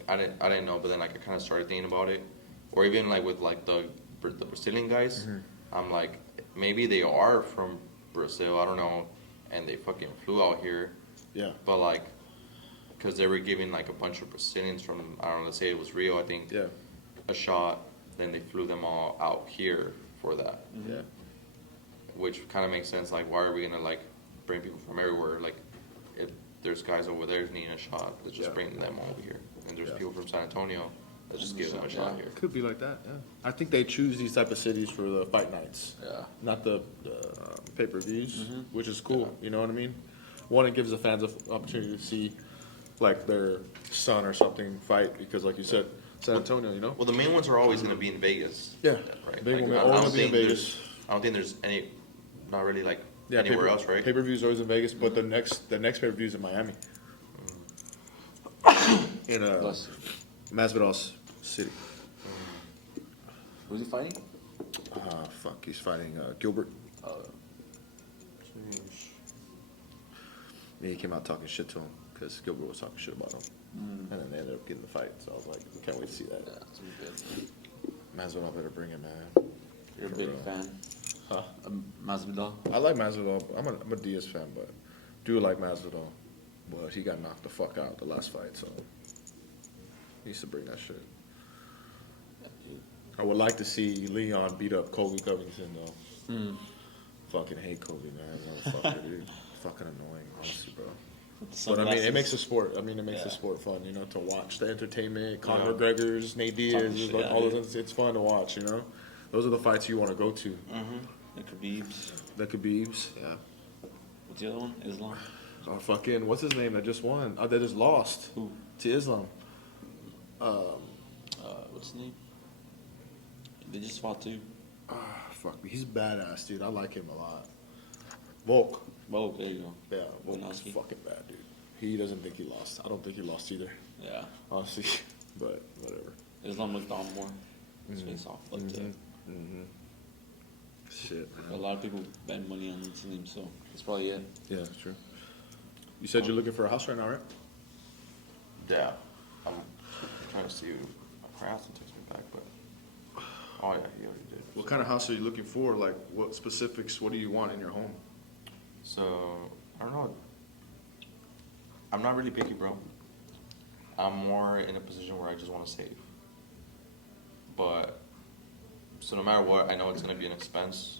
I didn't know, but then like I kind of started thinking about it, or even like with like the Brazilian guys. I'm like maybe they are from Brazil. I don't know. And they fucking flew out here. Yeah. But like, because they were giving like a bunch of Brazilians from, I don't know, let's say it was Rio, I think, a shot. Then they flew them all out here for that. Yeah. Which kind of makes sense. Like, why are we going to like bring people from everywhere? Like, if there's guys over there needing a shot, let's just bring them over here. And there's people from San Antonio, let's just give them a shot here. Could be like that, yeah. I think they choose these type of cities for the fight nights. Yeah. Not the pay-per-views, which is cool. You know what I mean? One, it gives the fans an opportunity to see like their son or something fight because, like you said, San Antonio. You know. Well, the main ones are always going to be in Vegas. Yeah. Right. Big one, always going to be in Vegas. I don't think there's any, not really like anywhere else, right? Pay-per-views always in Vegas, but the next pay-per-view is in Miami. In Masvidal's city. Who's he fighting? Fuck, he's fighting Gilbert. Yeah, he came out talking shit to him. because Gilbert was talking shit about him. And then they ended up getting the fight. So I was like, can't wait to see that. Yeah, it's gonna be good. Masvidal better bring it, man. You're a For big real. fan. Huh? Masvidal. I like Masvidal. I'm a Diaz fan, but do like Masvidal. But he got knocked the fuck out the last fight, so he needs to bring that shit. Yeah, dude. I would like to see Leon beat up Colby Covington, though. Fucking hate Colby, man. Motherfucker, dude. Fucking annoying, honestly, bro. But I mean, it makes the sport. I mean, it makes the sport fun, you know, to watch the entertainment. Conor McGregor's, Nate Diaz, shit, like, yeah, all of dude. those. It's fun to watch, you know. Those are the fights you want to go to. The Khabibs. The Khabibs, yeah. What's the other one? Islam. Or fucking what's his name that just won? That just lost. Who? To Islam. What's his name? They just fought too. Fuck me, he's badass, dude. I like him a lot. Volk. Oh, there you go. Yeah, Volk's Volkanovski. fucking bad, dude. He doesn't think he lost. I don't think he lost either, Yeah. honestly. But whatever. Islam looked on more. His face off. But Shit, a man. lot of people bet money on Islam, so that's probably it. Yeah, that's true. You said you're looking for a house right now, right? Yeah. I'm trying to see if my husband takes me back, but oh yeah, he already did. What kind of house are you looking for? Like, what specifics? What do you want in your home? So I don't know. I'm not really picky, bro. I'm more in a position where I just want to save. But so no matter what, I know it's gonna be an expense.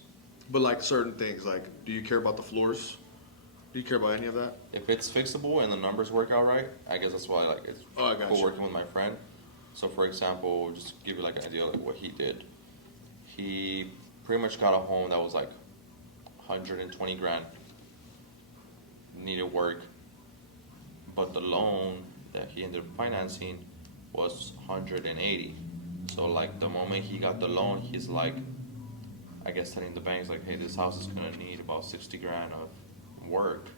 But like certain things, like, do you care about the floors? Do you care about any of that? If it's fixable and the numbers work out right, I guess that's why like it's Oh, I got cool you. working with my friend. So for example, just to give you like an idea of like what he did. He pretty much got a home that was like 120 grand. Needed work. But the loan that he ended up financing was 180. So like the moment he got the loan, he's like, I guess telling the banks like, hey, this house is gonna need about 60 grand of work,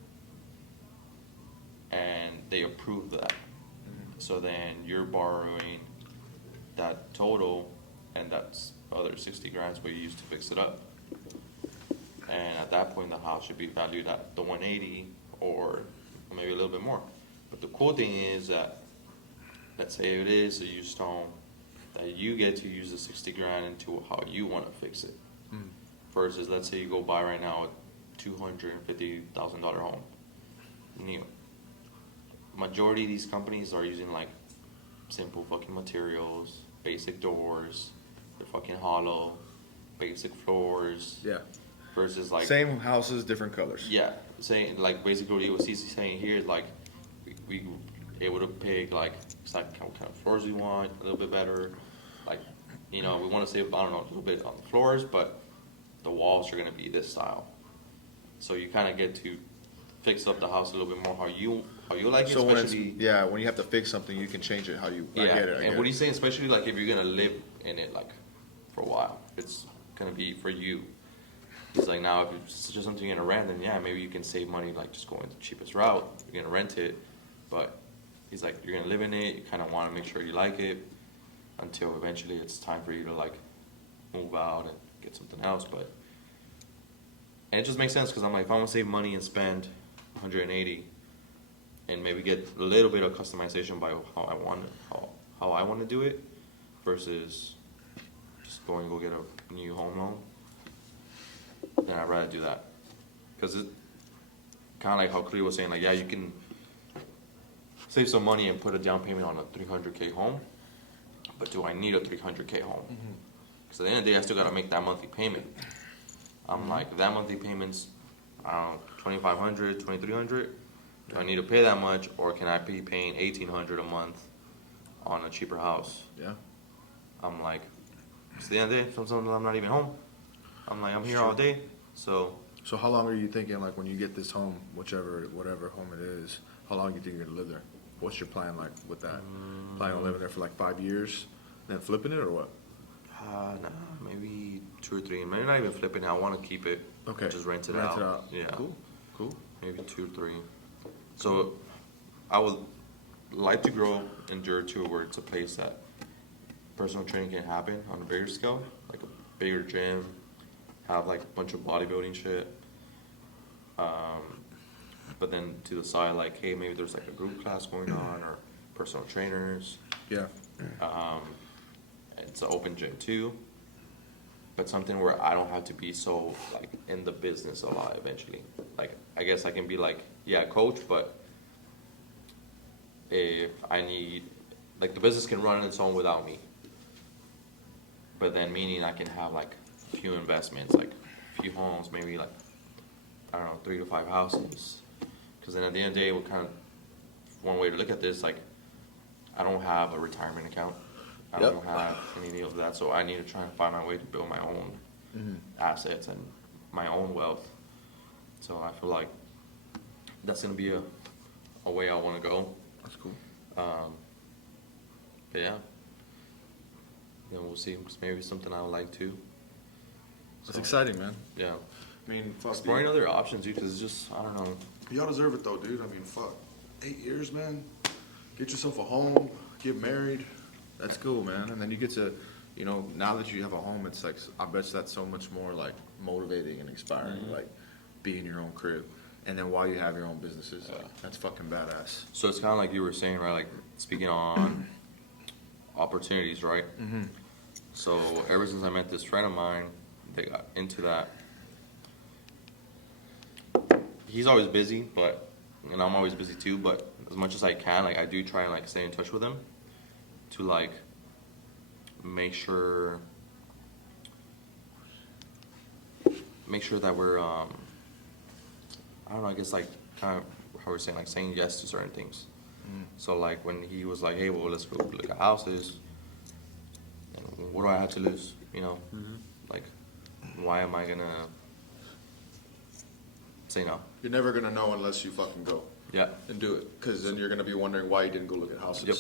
and they approved that. So then you're borrowing that total, and that's other 60 grand what you used to fix it up. And at that point, the house should be valued at the 180 or maybe a little bit more. But the cool thing is that, let's say it is a used home, that you get to use the 60 grand into how you want to fix it. Versus, let's say you go buy right now a $250,000 home. New. Majority of these companies are using like simple fucking materials, basic doors, they're fucking hollow, basic floors. Yeah. Versus like Same houses, different colors. yeah, saying like basically what UFC is saying here is like we able to pick like exactly what kind of floors we want, a little bit better. Like, you know, we want to save, I don't know, a little bit on the floors, but the walls are gonna be this style. So you kind of get to fix up the house a little bit more how you like it, So when especially. when you have to fix something, you can change it how you. Yeah, I get it. I and get what it. he's saying, especially like if you're gonna live in it like for a while, it's gonna be for you. He's like, now if it's just something you're gonna rent, then yeah, maybe you can save money like just going the cheapest route. You're gonna rent it, but he's like, you're gonna live in it. You kind of want to make sure you like it until eventually it's time for you to like move out and get something else. But and it just makes sense because I'm like, if I want to save money and spend 180 and maybe get a little bit of customization by how I want to do it versus just go get a new home loan, then I'd rather do that. Because it kind of like how Cleo was saying, like, yeah, you can save some money and put a down payment on a 300K home, but do I need a 300K home? Because at the end of the day, I still got to make that monthly payment. I'm like, if that monthly payment's, I don't know, 2,500, 2,300, do I need to pay that much, or can I be paying 1,800 a month on a cheaper house? Yeah. I'm like, it's the end of the day, sometimes I'm not even home. I'm like, I'm here all day, so. So how long are you thinking, like, when you get this home, whatever home it is, how long do you think you're gonna live there? What's your plan like with that? Planning on living there for like 5 years, then flipping it, or what? Nah, maybe 2 or 3. Maybe not even flipping it. I want to keep it. Okay. Just rent it Rent out. it out. Yeah. Cool. Maybe 2 or 3. So, I would like to grow in Jura too, where it's a place that personal training can happen on a bigger scale, like a bigger gym, have like a bunch of bodybuilding shit. but then to the side, like, hey, maybe there's like a group class going on or personal trainers. Yeah. It's an open gym too, but something where I don't have to be so like in the business a lot eventually. Like, I guess I can be like, yeah, coach, but if I need, like, the business can run on its own without me. But then meaning I can have like a few investments, like a few homes, maybe like, I don't know, 3 to 5 houses. Because then at the end of the day, what kind of, one way to look at this, like, I don't have a retirement account. I Yep. don't have any of that, so I need to try and find my way to build my own assets and my own wealth. So I feel like that's gonna be a way I want to go. That's cool. But yeah, then we'll see. 'Cause maybe something I would like to. That's So, exciting, man. Yeah, I mean, fuck. exploring other options, dude. Because it's just, I don't know. Y'all deserve it though, dude. I mean, fuck. 8 years, man. Get yourself a home. Get married. That's cool, man. And then you get to, you know, now that you have a home, it's like, I bet that's so much more like motivating and inspiring. Like, be in your own crib. And then while you have your own businesses, that's fucking badass. So it's kind of like you were saying, right? Like, speaking on opportunities, right? Mm-hmm. So ever since I met this friend of mine, they got into that. He's always busy, but, and I'm always busy too, but as much as I can, like, I do try and like stay in touch with him to like make sure that we're I don't know, I guess like kind of how we're saying, like saying yes to certain things. So like when he was like, hey, well, let's go look at houses, and what do I have to lose, you know? Like, why am I gonna say no? You're never gonna know unless you fucking go Yeah. and do it, because then you're gonna be wondering why you didn't go look at houses. Yep.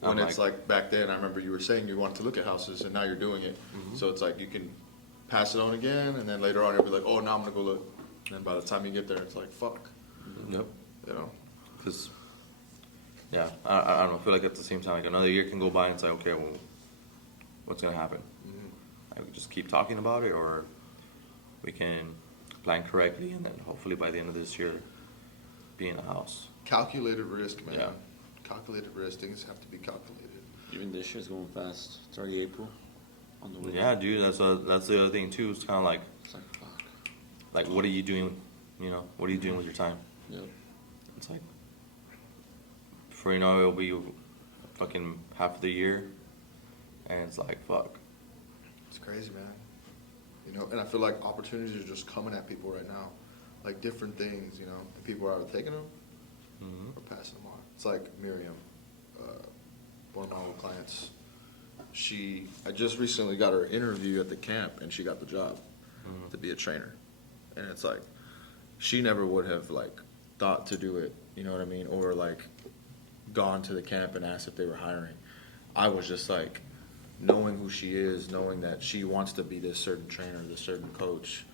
When I'm it's like back then, I remember you were saying you wanted to look at houses, and now you're doing it. So it's like you can pass it on again, and then later on you'll be like, oh, now I'm gonna go look. And then by the time you get there, it's like, fuck, Yep. you know. Because, yeah, I don't know. I feel like at the same time, like another year can go by and say, okay, well, what's gonna happen? I could just keep talking about it, or we can plan correctly, and then hopefully by the end of this year, be in a house. Calculated risk, man. Yeah. Calculated risk. Things have to be calculated. Even this year's going fast. It's already April. On the way. Yeah, dude. That's the other thing too. It's kind of like, It's like, fuck. like, what are you doing? You know, what are you doing with your time? Yep. It's like, before you know it, it'll be fucking half of the year, and it's like, fuck. It's crazy, man. You know, and I feel like opportunities are just coming at people right now. Like different things, you know. And people are either taking them or passing them on. It's like Miriam, one of my old clients. I just recently got her interview at the camp, and she got the job to be a trainer. And it's like, she never would have like thought to do it, you know what I mean? Or like gone to the camp and asked if they were hiring. I was just like, knowing who she is, knowing that she wants to be this certain trainer, this certain coach,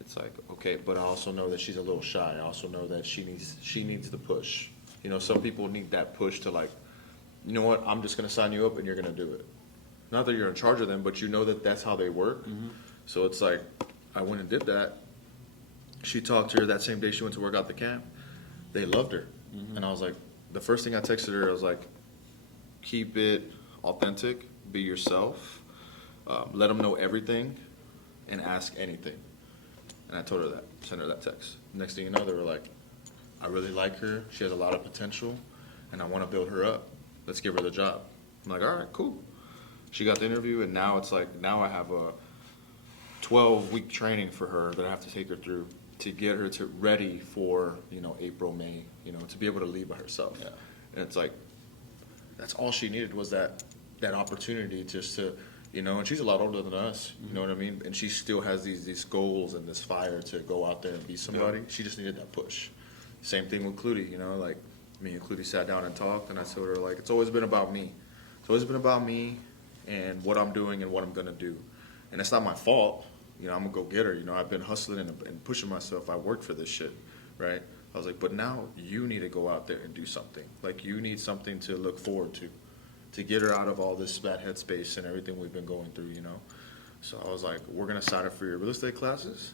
it's like, okay, but I also know that she's a little shy. I also know that she needs the push. You know, some people need that push to like, you know what, I'm just going to sign you up and you're going to do it. Not that you're in charge of them, but you know that that's how they work. So it's like, I went and did that. She talked to her that same day she went to work out the camp. They loved her. And I was like, the first thing I texted her, I was like, keep it authentic, be yourself, let them know everything, and ask anything. And I told her that, sent her that text. Next thing you know, they were like, I really like her, she has a lot of potential, and I want to build her up. Let's give her the job. I'm like, all right, cool. She got the interview, and now it's like, now I have a 12-week training for her that I have to take her through to get her to ready for, you know, April, May, you know, to be able to leave by herself. Yeah. And it's like, that's all she needed was that opportunity just to, you know, and she's a lot older than us, you know what I mean? And she still has these goals and this fire to go out there and be somebody. Yeah. She just needed that push. Same thing with Clutie, you know, like me and Clutie sat down and talked, and I told her, like, it's always been about me. It's always been about me and what I'm doing and what I'm going to do. And it's not my fault. You know, I'm going to go get her. You know, I've been hustling and pushing myself. I worked for this shit, right? I was like, but now you need to go out there and do something. Like, you need something to look forward to get her out of all this bad headspace and everything we've been going through, you know? So I was like, we're going to sign up for your real estate classes.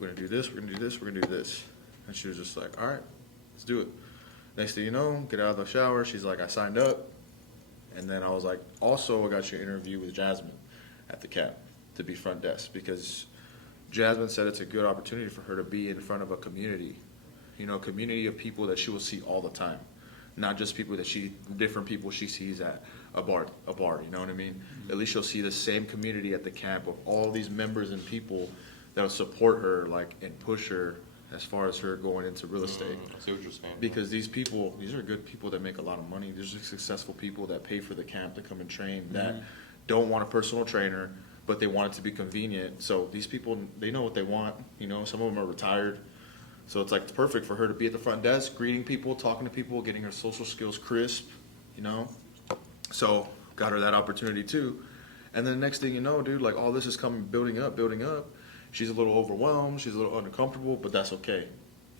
We're going to do this, we're going to do this, we're going to do this. And she was just like, all right, let's do it. Next thing you know, get out of the shower. She's like, I signed up. And then I was like, also, I got your interview with Jasmine at the camp to be front desk, because Jasmine said it's a good opportunity for her to be in front of a community, a community of people that she will see all the time, not just people that different people she sees at a bar, you know what I mean? Mm-hmm. At least she'll see the same community at the camp of all these members and people that'll support her, like, and push her as far as her going into real estate. I see what you're saying. Because these are good people that make a lot of money. These are successful people that pay for the camp to come and train, that don't want a personal trainer, but they want it to be convenient. So these people, they know what they want. Some of them are retired. So it's like, it's perfect for her to be at the front desk, greeting people, talking to people, getting her social skills crisp, So got her that opportunity too. And then next thing you know, dude, like, all this is building up. She's a little overwhelmed, she's a little uncomfortable, but that's okay,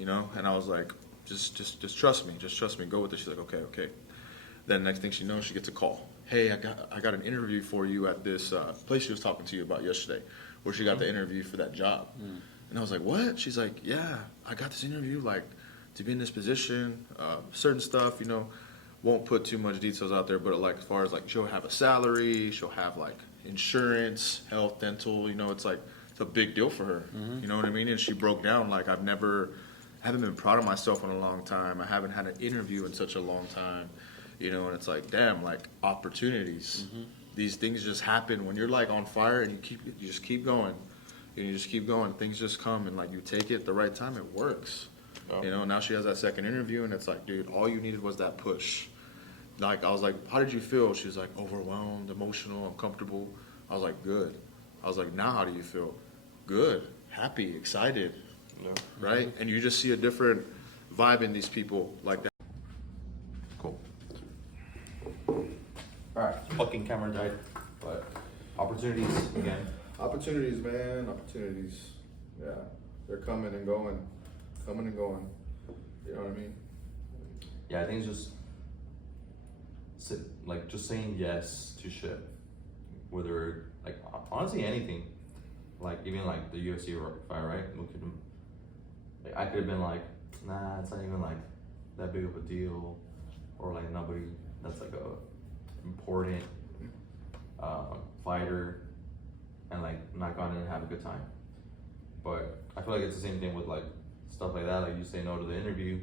And I was like, just trust me, go with it. She's like, okay. Then next thing she knows, she gets a call. Hey, I got an interview for you at this place she was talking to you about yesterday, where she got the interview for that job. And I was like, what? She's like, yeah, I got this interview, like, to be in this position, certain stuff, won't put too much details out there, but like, as far as like, she'll have a salary, she'll have like insurance, health, dental, it's like, it's a big deal for her. You know what I mean? And she broke down, like, I haven't been proud of myself in a long time. I haven't had an interview in such a long time, and it's like, damn, like, opportunities. These things just happen when you're like on fire, and you just keep going. And you just keep going. Things just come, and like, you take it at the right time, it works. Oh. Now she has that second interview, and it's like, dude, all you needed was that push. Like, I was like, how did you feel? She was like, overwhelmed, emotional, uncomfortable. I was like, good. I was like, now how do you feel? Good, happy, excited, right? And you just see a different vibe in these people like that. Cool. All right, fucking camera died, but opportunities again. Opportunities, man, opportunities. Yeah, they're coming and going. You know what I mean? Yeah, I think it's just saying yes to shit. Whether, like, honestly anything. Like, even like the UFC fight, right? Look at him. Like, I could have been like, nah, it's not even like that big of a deal, or like nobody that's like a important fighter, and like not gone in and have a good time. But I feel like it's the same thing with like stuff like that. Like, you say no to the interview,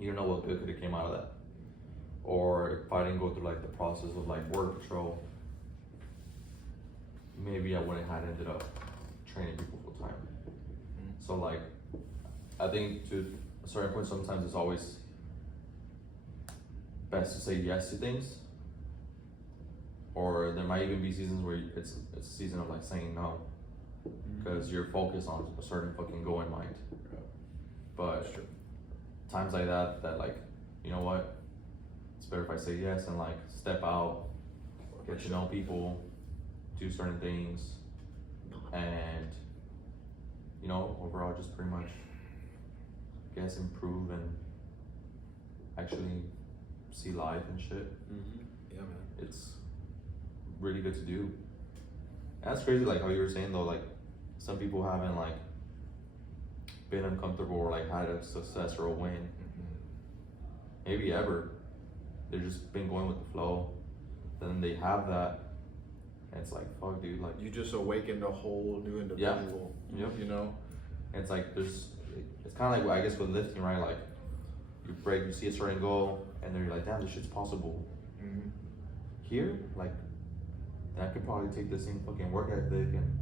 you don't know what good could have came out of that. Or if I didn't go through like the process of like border patrol, maybe I wouldn't have ended up training people full time. So like, I think to a certain point, sometimes it's always best to say yes to things. Or there might even be seasons where it's a season of like saying no, because you're focused on a certain fucking goal in mind. But times like that like, you know what? It's better if I say yes and like step out, get to know people, do certain things, and overall just pretty much, I guess, improve and actually see life and shit. Yeah, man. It's really good to do. And that's crazy, like how you were saying though, like some people haven't like been uncomfortable or like had a success or a win, maybe ever. They've just been going with the flow. Then they have that, and it's like, fuck, dude, like you just awakened a whole new individual. Yeah. Yep. And it's like it's kind of like, I guess, with lifting, right? Like you see a certain goal, and then you're like, damn, this shit's possible. Here, like, I could probably take the same fucking work ethic and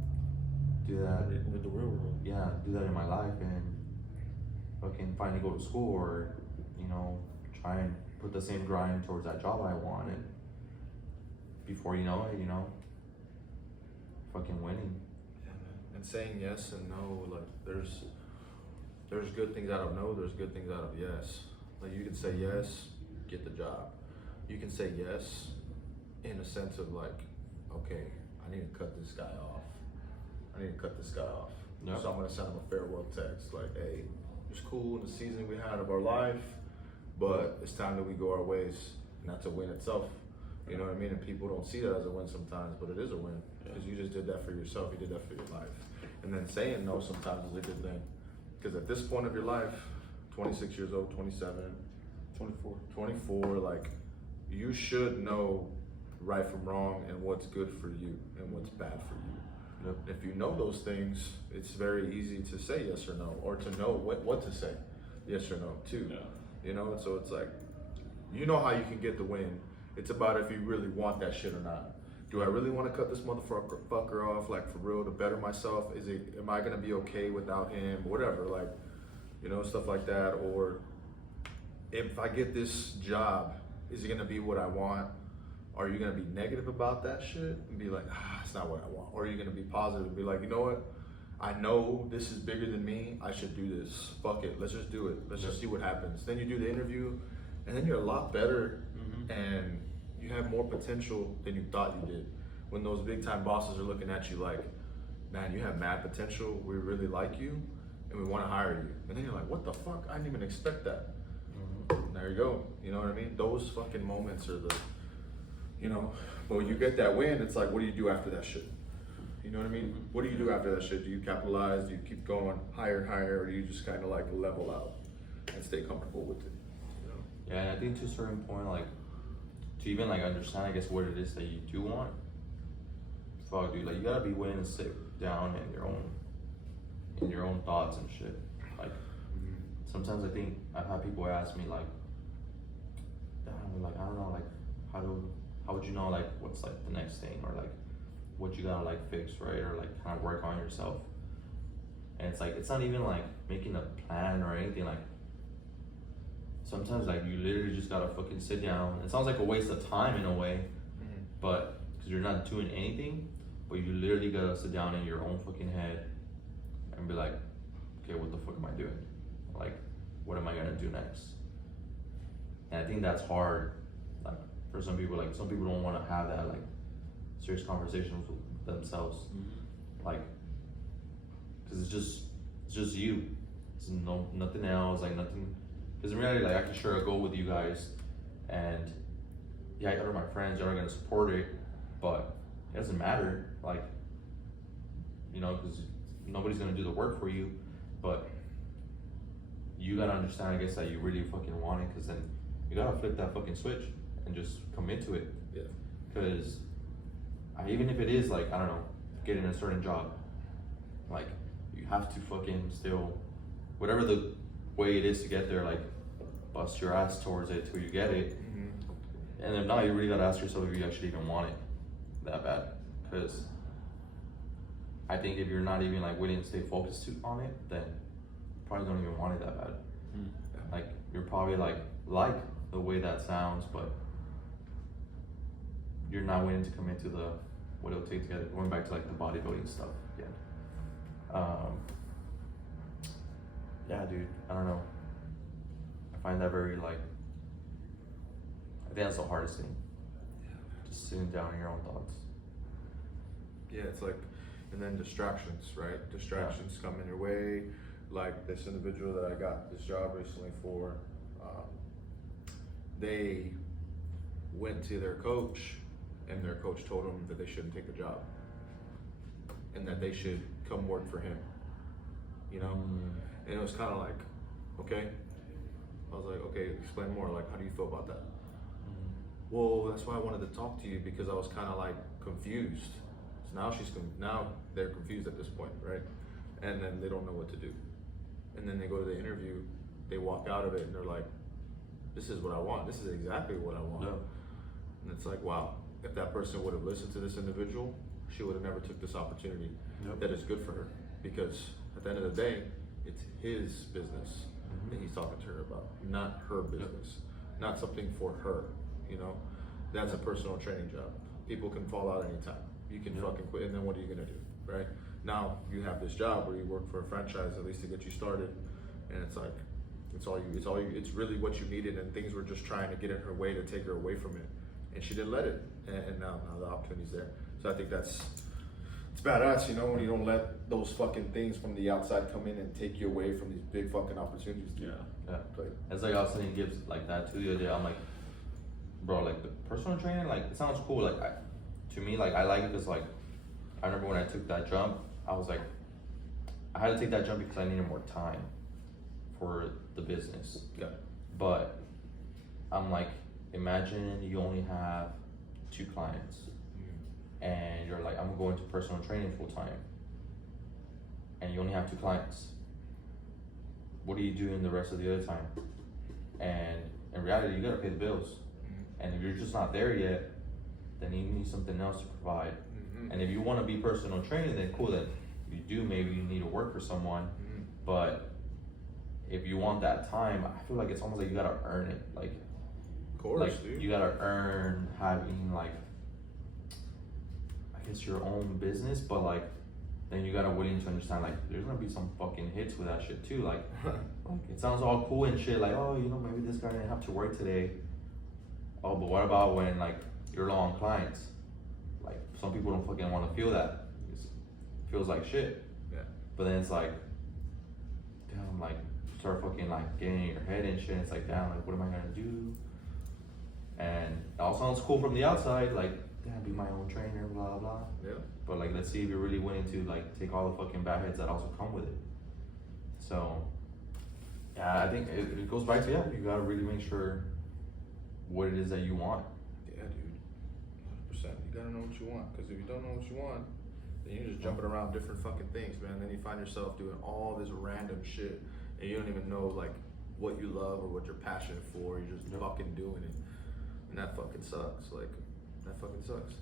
do that in the real world. Yeah, do that in my life, and fucking finally go to school, or try and put the same grind towards that job I want, and before you know it, fucking winning. Yeah, man. And saying yes and no, like there's good things out of no, there's good things out of yes. Like, you can say yes, get the job. You can say yes in a sense of like, okay, I need to cut this guy off. Yep. So I'm gonna send him a farewell text, like, hey, it's cool in the season we had of our life, but it's time that we go our ways. Not to win itself, you know what I mean? And people don't see that as a win sometimes, but it is a win, because you just did that for yourself, you did that for your life. And then saying no sometimes is a good thing. Because at this point of your life, 26 years old, 27, 24, like, you should know right from wrong and what's good for you and what's bad for you. Yep. If you know those things, it's very easy to say yes or no, or to know what to say yes or no too. Yeah. You know, so it's like, you know how you can get the win. It's about if you really want that shit or not. Do I really want to cut this motherfucker off, like, for real, to better myself? Am I gonna be okay without him? Whatever, like, you know, stuff like that. Or if I get this job, is it gonna be what I want? Are you gonna be negative about that shit and be like, it's not what I want? Or are you gonna be positive and be like, you know what? I know this is bigger than me. I should do this. Fuck it. Let's just do it. Let's just see what happens. Then you do the interview, and then you're a lot better, and you have more potential than you thought you did. When those big time bosses are looking at you like, man, you have mad potential. We really like you, and we want to hire you. And then you're like, what the fuck? I didn't even expect that. There you go. You know what I mean? Those fucking moments are the, you know, but when you get that win, it's like, what do you do after that shit? You know what I mean? What do you do after that shit? Do you capitalize? Do you keep going higher and higher? Or do you just kind of like level out and stay comfortable with it? You know? Yeah, and I think to a certain point, like, to even like understand, I guess, what it is that you do want, fuck, dude, like, you gotta be willing to sit down in your own thoughts and shit. Like, sometimes I think I've had people ask me like, damn, like, I don't know, like, how would you know, like, what's like the next thing, or like what you gotta like fix, right, or like kind of work on yourself. And it's like, it's not even like making a plan or anything. Like, sometimes like you literally just gotta fucking sit down. It sounds like a waste of time in a way, but because you're not doing anything, but you literally gotta sit down in your own fucking head and be like, okay, what the fuck am I doing? Like, what am I gonna do next? And I think that's hard, like, for some people. Like, some people don't want to have that like serious conversations with themselves, like, because it's just you. It's nothing else, like nothing. Because in reality, like, I can share a goal with you guys, and yeah, you're my friends, you're gonna support it, but it doesn't matter, like, you know, because nobody's gonna do the work for you. But you gotta understand, I guess, that you really fucking want it, because then you gotta flip that fucking switch and just commit to it. Yeah. Because even if it is like, I don't know, getting a certain job, like, you have to fucking still, whatever the way it is to get there, like, bust your ass towards it till you get it. And if not, you really gotta ask yourself if you actually even want it that bad. Because I think if you're not even like willing to stay focused on it, then you probably don't even want it that bad. Like, you're probably like the way that sounds, but you're not willing to commit to the what it'll take to get it. Going back to like the bodybuilding stuff again. Yeah, dude, I don't know. I find that very like, I think that's the hardest thing. Just sitting down in your own thoughts. Yeah, it's like, and then distractions, right? Distractions come in your way. Like this individual that I got this job recently for, they went to their coach, and their coach told them that they shouldn't take the job, and that they should come work for him. You know, and it was kind of like, okay. I was like, okay, explain more. Like, how do you feel about that? Well, that's why I wanted to talk to you, because I was kind of like confused. So now they're confused at this point, right? And then they don't know what to do. And then they go to the interview, they walk out of it, and they're like, this is what I want. This is exactly what I want. No. And it's like, wow, if that person would have listened to this individual, she would have never took this opportunity. Yep. That is good for her, because at the end of the day, it's his business that he's talking to her about, not her business, not something for her. You know, that's a personal training job. People can fall out anytime. You can fucking quit, and then what are you gonna do, right? Now you have this job where you work for a franchise, at least to get you started, and it's like, it's really what you needed, and things were just trying to get in her way to take her away from it, and she didn't let it, and now the opportunity's there. So I think it's badass, you know, when you don't let those fucking things from the outside come in and take you away from these big fucking opportunities. Yeah. Like, It's like I was saying Gibbs like that too the other day. I'm like, bro, like the personal training, like it sounds cool. Like to me, like I like it because like I remember when I took that jump, I was like, I had to take that jump because I needed more time for the business. Yeah. But I'm like, imagine you only have 2 clients, and you're like, I'm gonna go into personal training full time, and you only have 2 clients. What are you doing the rest of the other time? And in reality, you gotta pay the bills. And if you're just not there yet, then you need something else to provide. And if you want to be personal training, then cool. Then you do. Maybe you need to work for someone. But if you want that time, I feel like it's almost like you gotta earn it. Like, Of course, like dude. you gotta earn having like, I guess your own business, but like then you gotta willing to understand like there's gonna be some fucking hits with that shit too. Like it sounds all cool and shit. Like, oh, you know, maybe this guy didn't have to work today. Oh, but what about when like you're low on clients? Like some people don't fucking want to feel that. It feels like shit. Yeah. But then it's like, damn, like start fucking like getting in your head and shit. It's like, damn, like what am I gonna do? And it all sounds cool from the outside, like, yeah, be my own trainer, blah blah. Yeah. But like, let's see if you're really willing to like take all the fucking bad hits that also come with it. So, yeah, I think it goes back to, yeah, you gotta really make sure what it is that you want. Yeah, dude. 100%. You gotta know what you want. Because if you don't know what you want, then you're just jumping around different fucking things, man. Then you find yourself doing all this random shit, and you don't even know like what you love or what you're passionate for. You're just fucking doing it, and that fucking sucks. Like, that fucking sucks,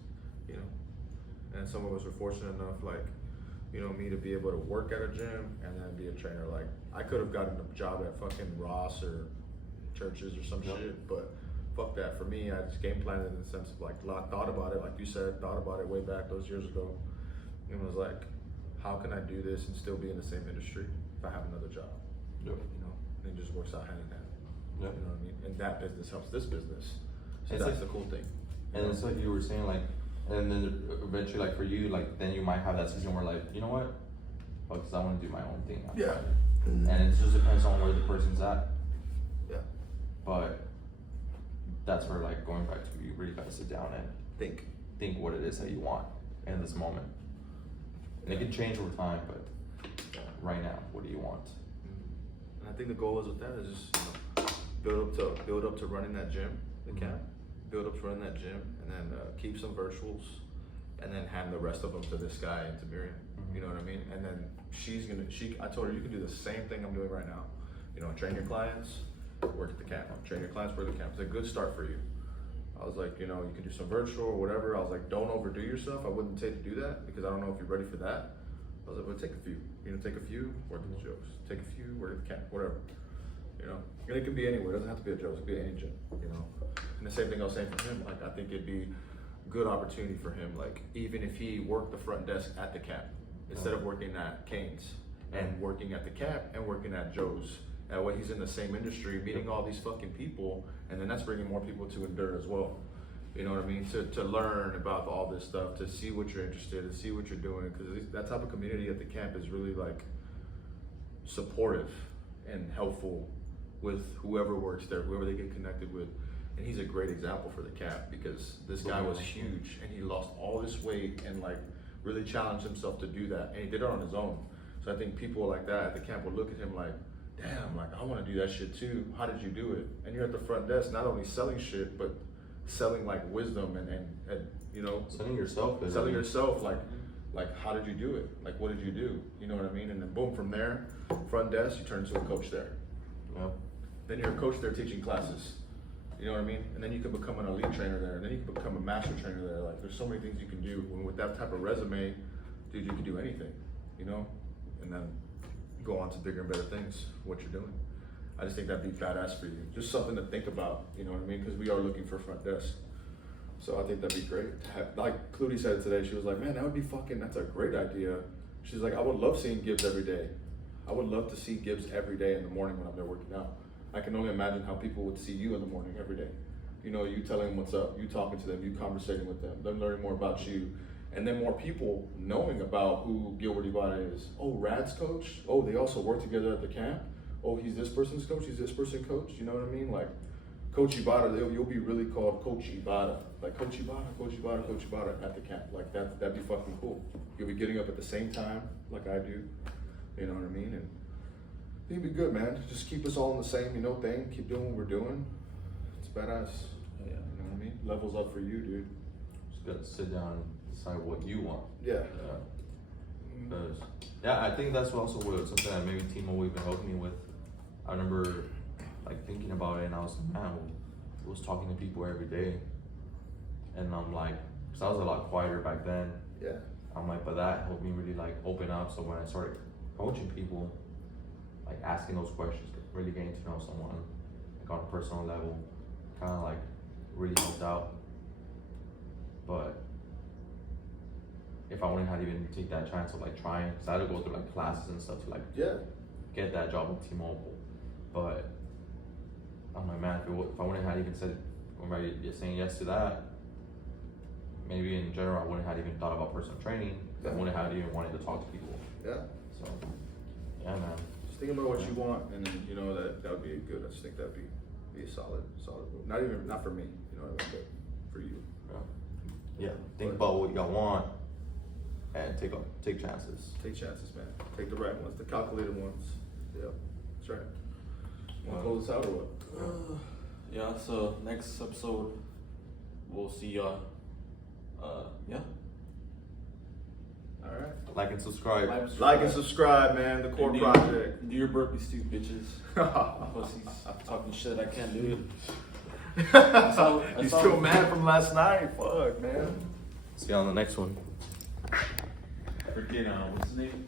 you know. And some of us are fortunate enough, like, you know, me to be able to work at a gym and then be a trainer. Like, I could have gotten a job at fucking Ross or Churches or some shit, but fuck that. For me, I just game planned in the sense of like, thought about it, like you said, thought about it way back those years ago, and was like, how can I do this and still be in the same industry if I have another job? Yep. You know, and it just works out hand in hand. Yep. You know what I mean? And that business helps this business. So It's that's like- the cool thing. And it's like you were saying, like, and then eventually, like for you, like then you might have that season where, like, you know what, because I want to do my own thing. Yeah. And it just depends on where the person's at. Yeah. But that's where, like, going back to, you really gotta sit down and think what it is that you want in this moment. And it can change over time, but right now, what do you want? And I think the goal is with that is just, you know, build up to running that gym, the camp, build up to running that gym, and then keep some virtuals, and then hand the rest of them to this guy and to Miriam. You know what I mean? And then I told her, you can do the same thing I'm doing right now. You know, train your clients, work at the camp. Train your clients, work at the camp. It's a good start for you. I was like, you know, you can do some virtual or whatever. I was like, don't overdo yourself. I wouldn't say to do that because I don't know if you're ready for that. I was like, well, take a few. You know, take a few, work at the jokes. Take a few, work at the camp, whatever. You know, and it can be anywhere. It doesn't have to be a joke. It can be any gym. You know, and the same thing I was saying for him. Like, I think it'd be a good opportunity for him. Like, even if he worked the front desk at the camp instead of working at Kane's and working at the camp and working at Joe's. That way he's in the same industry, meeting all these fucking people, and then that's bringing more people to Endure as well. You know what I mean? To learn about all this stuff, to see what you're interested in, see what you're doing, because that type of community at the camp is really like supportive and helpful with whoever works there, whoever they get connected with. And he's a great example for the camp because this guy was huge and he lost all this weight and like really challenged himself to do that, and he did it on his own. So I think people like that at the camp will look at him like, damn, like I want to do that shit too. How did you do it? And you're at the front desk, not only selling shit, but selling like wisdom and you know, Selling yourself. selling yourself. Like how did you do it? Like what did you do? You know what I mean? And then boom, from there, front desk, you turn into a coach there. Yep. Then you're a coach there teaching classes. You know what I mean? And then you can become an elite trainer there. And then you can become a master trainer there. Like there's so many things you can do. And with that type of resume, dude, you can do anything. You know, and then go on to bigger and better things, what you're doing. I just think that'd be badass for you. Just something to think about, you know what I mean? Because we are looking for front desk. So I think that'd be great. Like Clutie said today, she was like, man, that would be that's a great idea. She's like, I would love seeing Gibbs every day. I would love to see Gibbs every day in the morning when I'm there working out. I can only imagine how people would see you in the morning every day. You know, you telling them what's up, you talking to them, you conversating with them learning more about you. And then more people knowing about who Gilbert Ibarra is. Oh, Rad's coach? Oh, they also work together at the camp? Oh, he's this person's coach, he's this person's coach? You know what I mean? Like, Coach Ibarra, you'll be really called Coach Ibarra. Like, Coach Ibarra, Coach Ibarra, Coach Ibarra at the camp. Like, that'd be fucking cool. You'll be getting up at the same time, like I do. You know what I mean? And I think it'd be good, man. Just keep us all in the same, thing. Keep doing what we're doing. It's badass. Yeah. You know what I mean? Levels up for you, dude. Just gotta sit down and decide what you want. Yeah. Because I think that's also something that maybe Timo even helped me with. I remember like thinking about it, and I was like, man, I was talking to people every day, and I'm like, because I was a lot quieter back then. Yeah. I'm like, but that helped me really like open up. So when I started coaching people, like asking those questions, really getting to know someone, like on a personal level, kind of like really helped out. But if I wouldn't have even take that chance of like trying, because I had to go through like classes and stuff to like get that job with T-Mobile. But I'm like, man, if I wouldn't have even said, saying yes to that, maybe in general I wouldn't have even thought about personal training. I wouldn't have even wanted to talk to people. Yeah. So, yeah, man. Just think about what you want, and then that would be good. I just think that'd be a solid move. Not for me, but for you. Yeah. Think about what y'all want, and take chances. Take chances, man. Take the right ones, the calculated ones. Yep, that's right. Want to close this out or what? Yeah. So next episode, we'll see y'all. Yeah. All right. Like and subscribe. Like and subscribe, man. The Core And Project. Do your burpees too, bitches. Pussies. Talking shit, I can't do it. He's still mad from last night. Fuck, man. See you on the next one. Freaking, what's his name?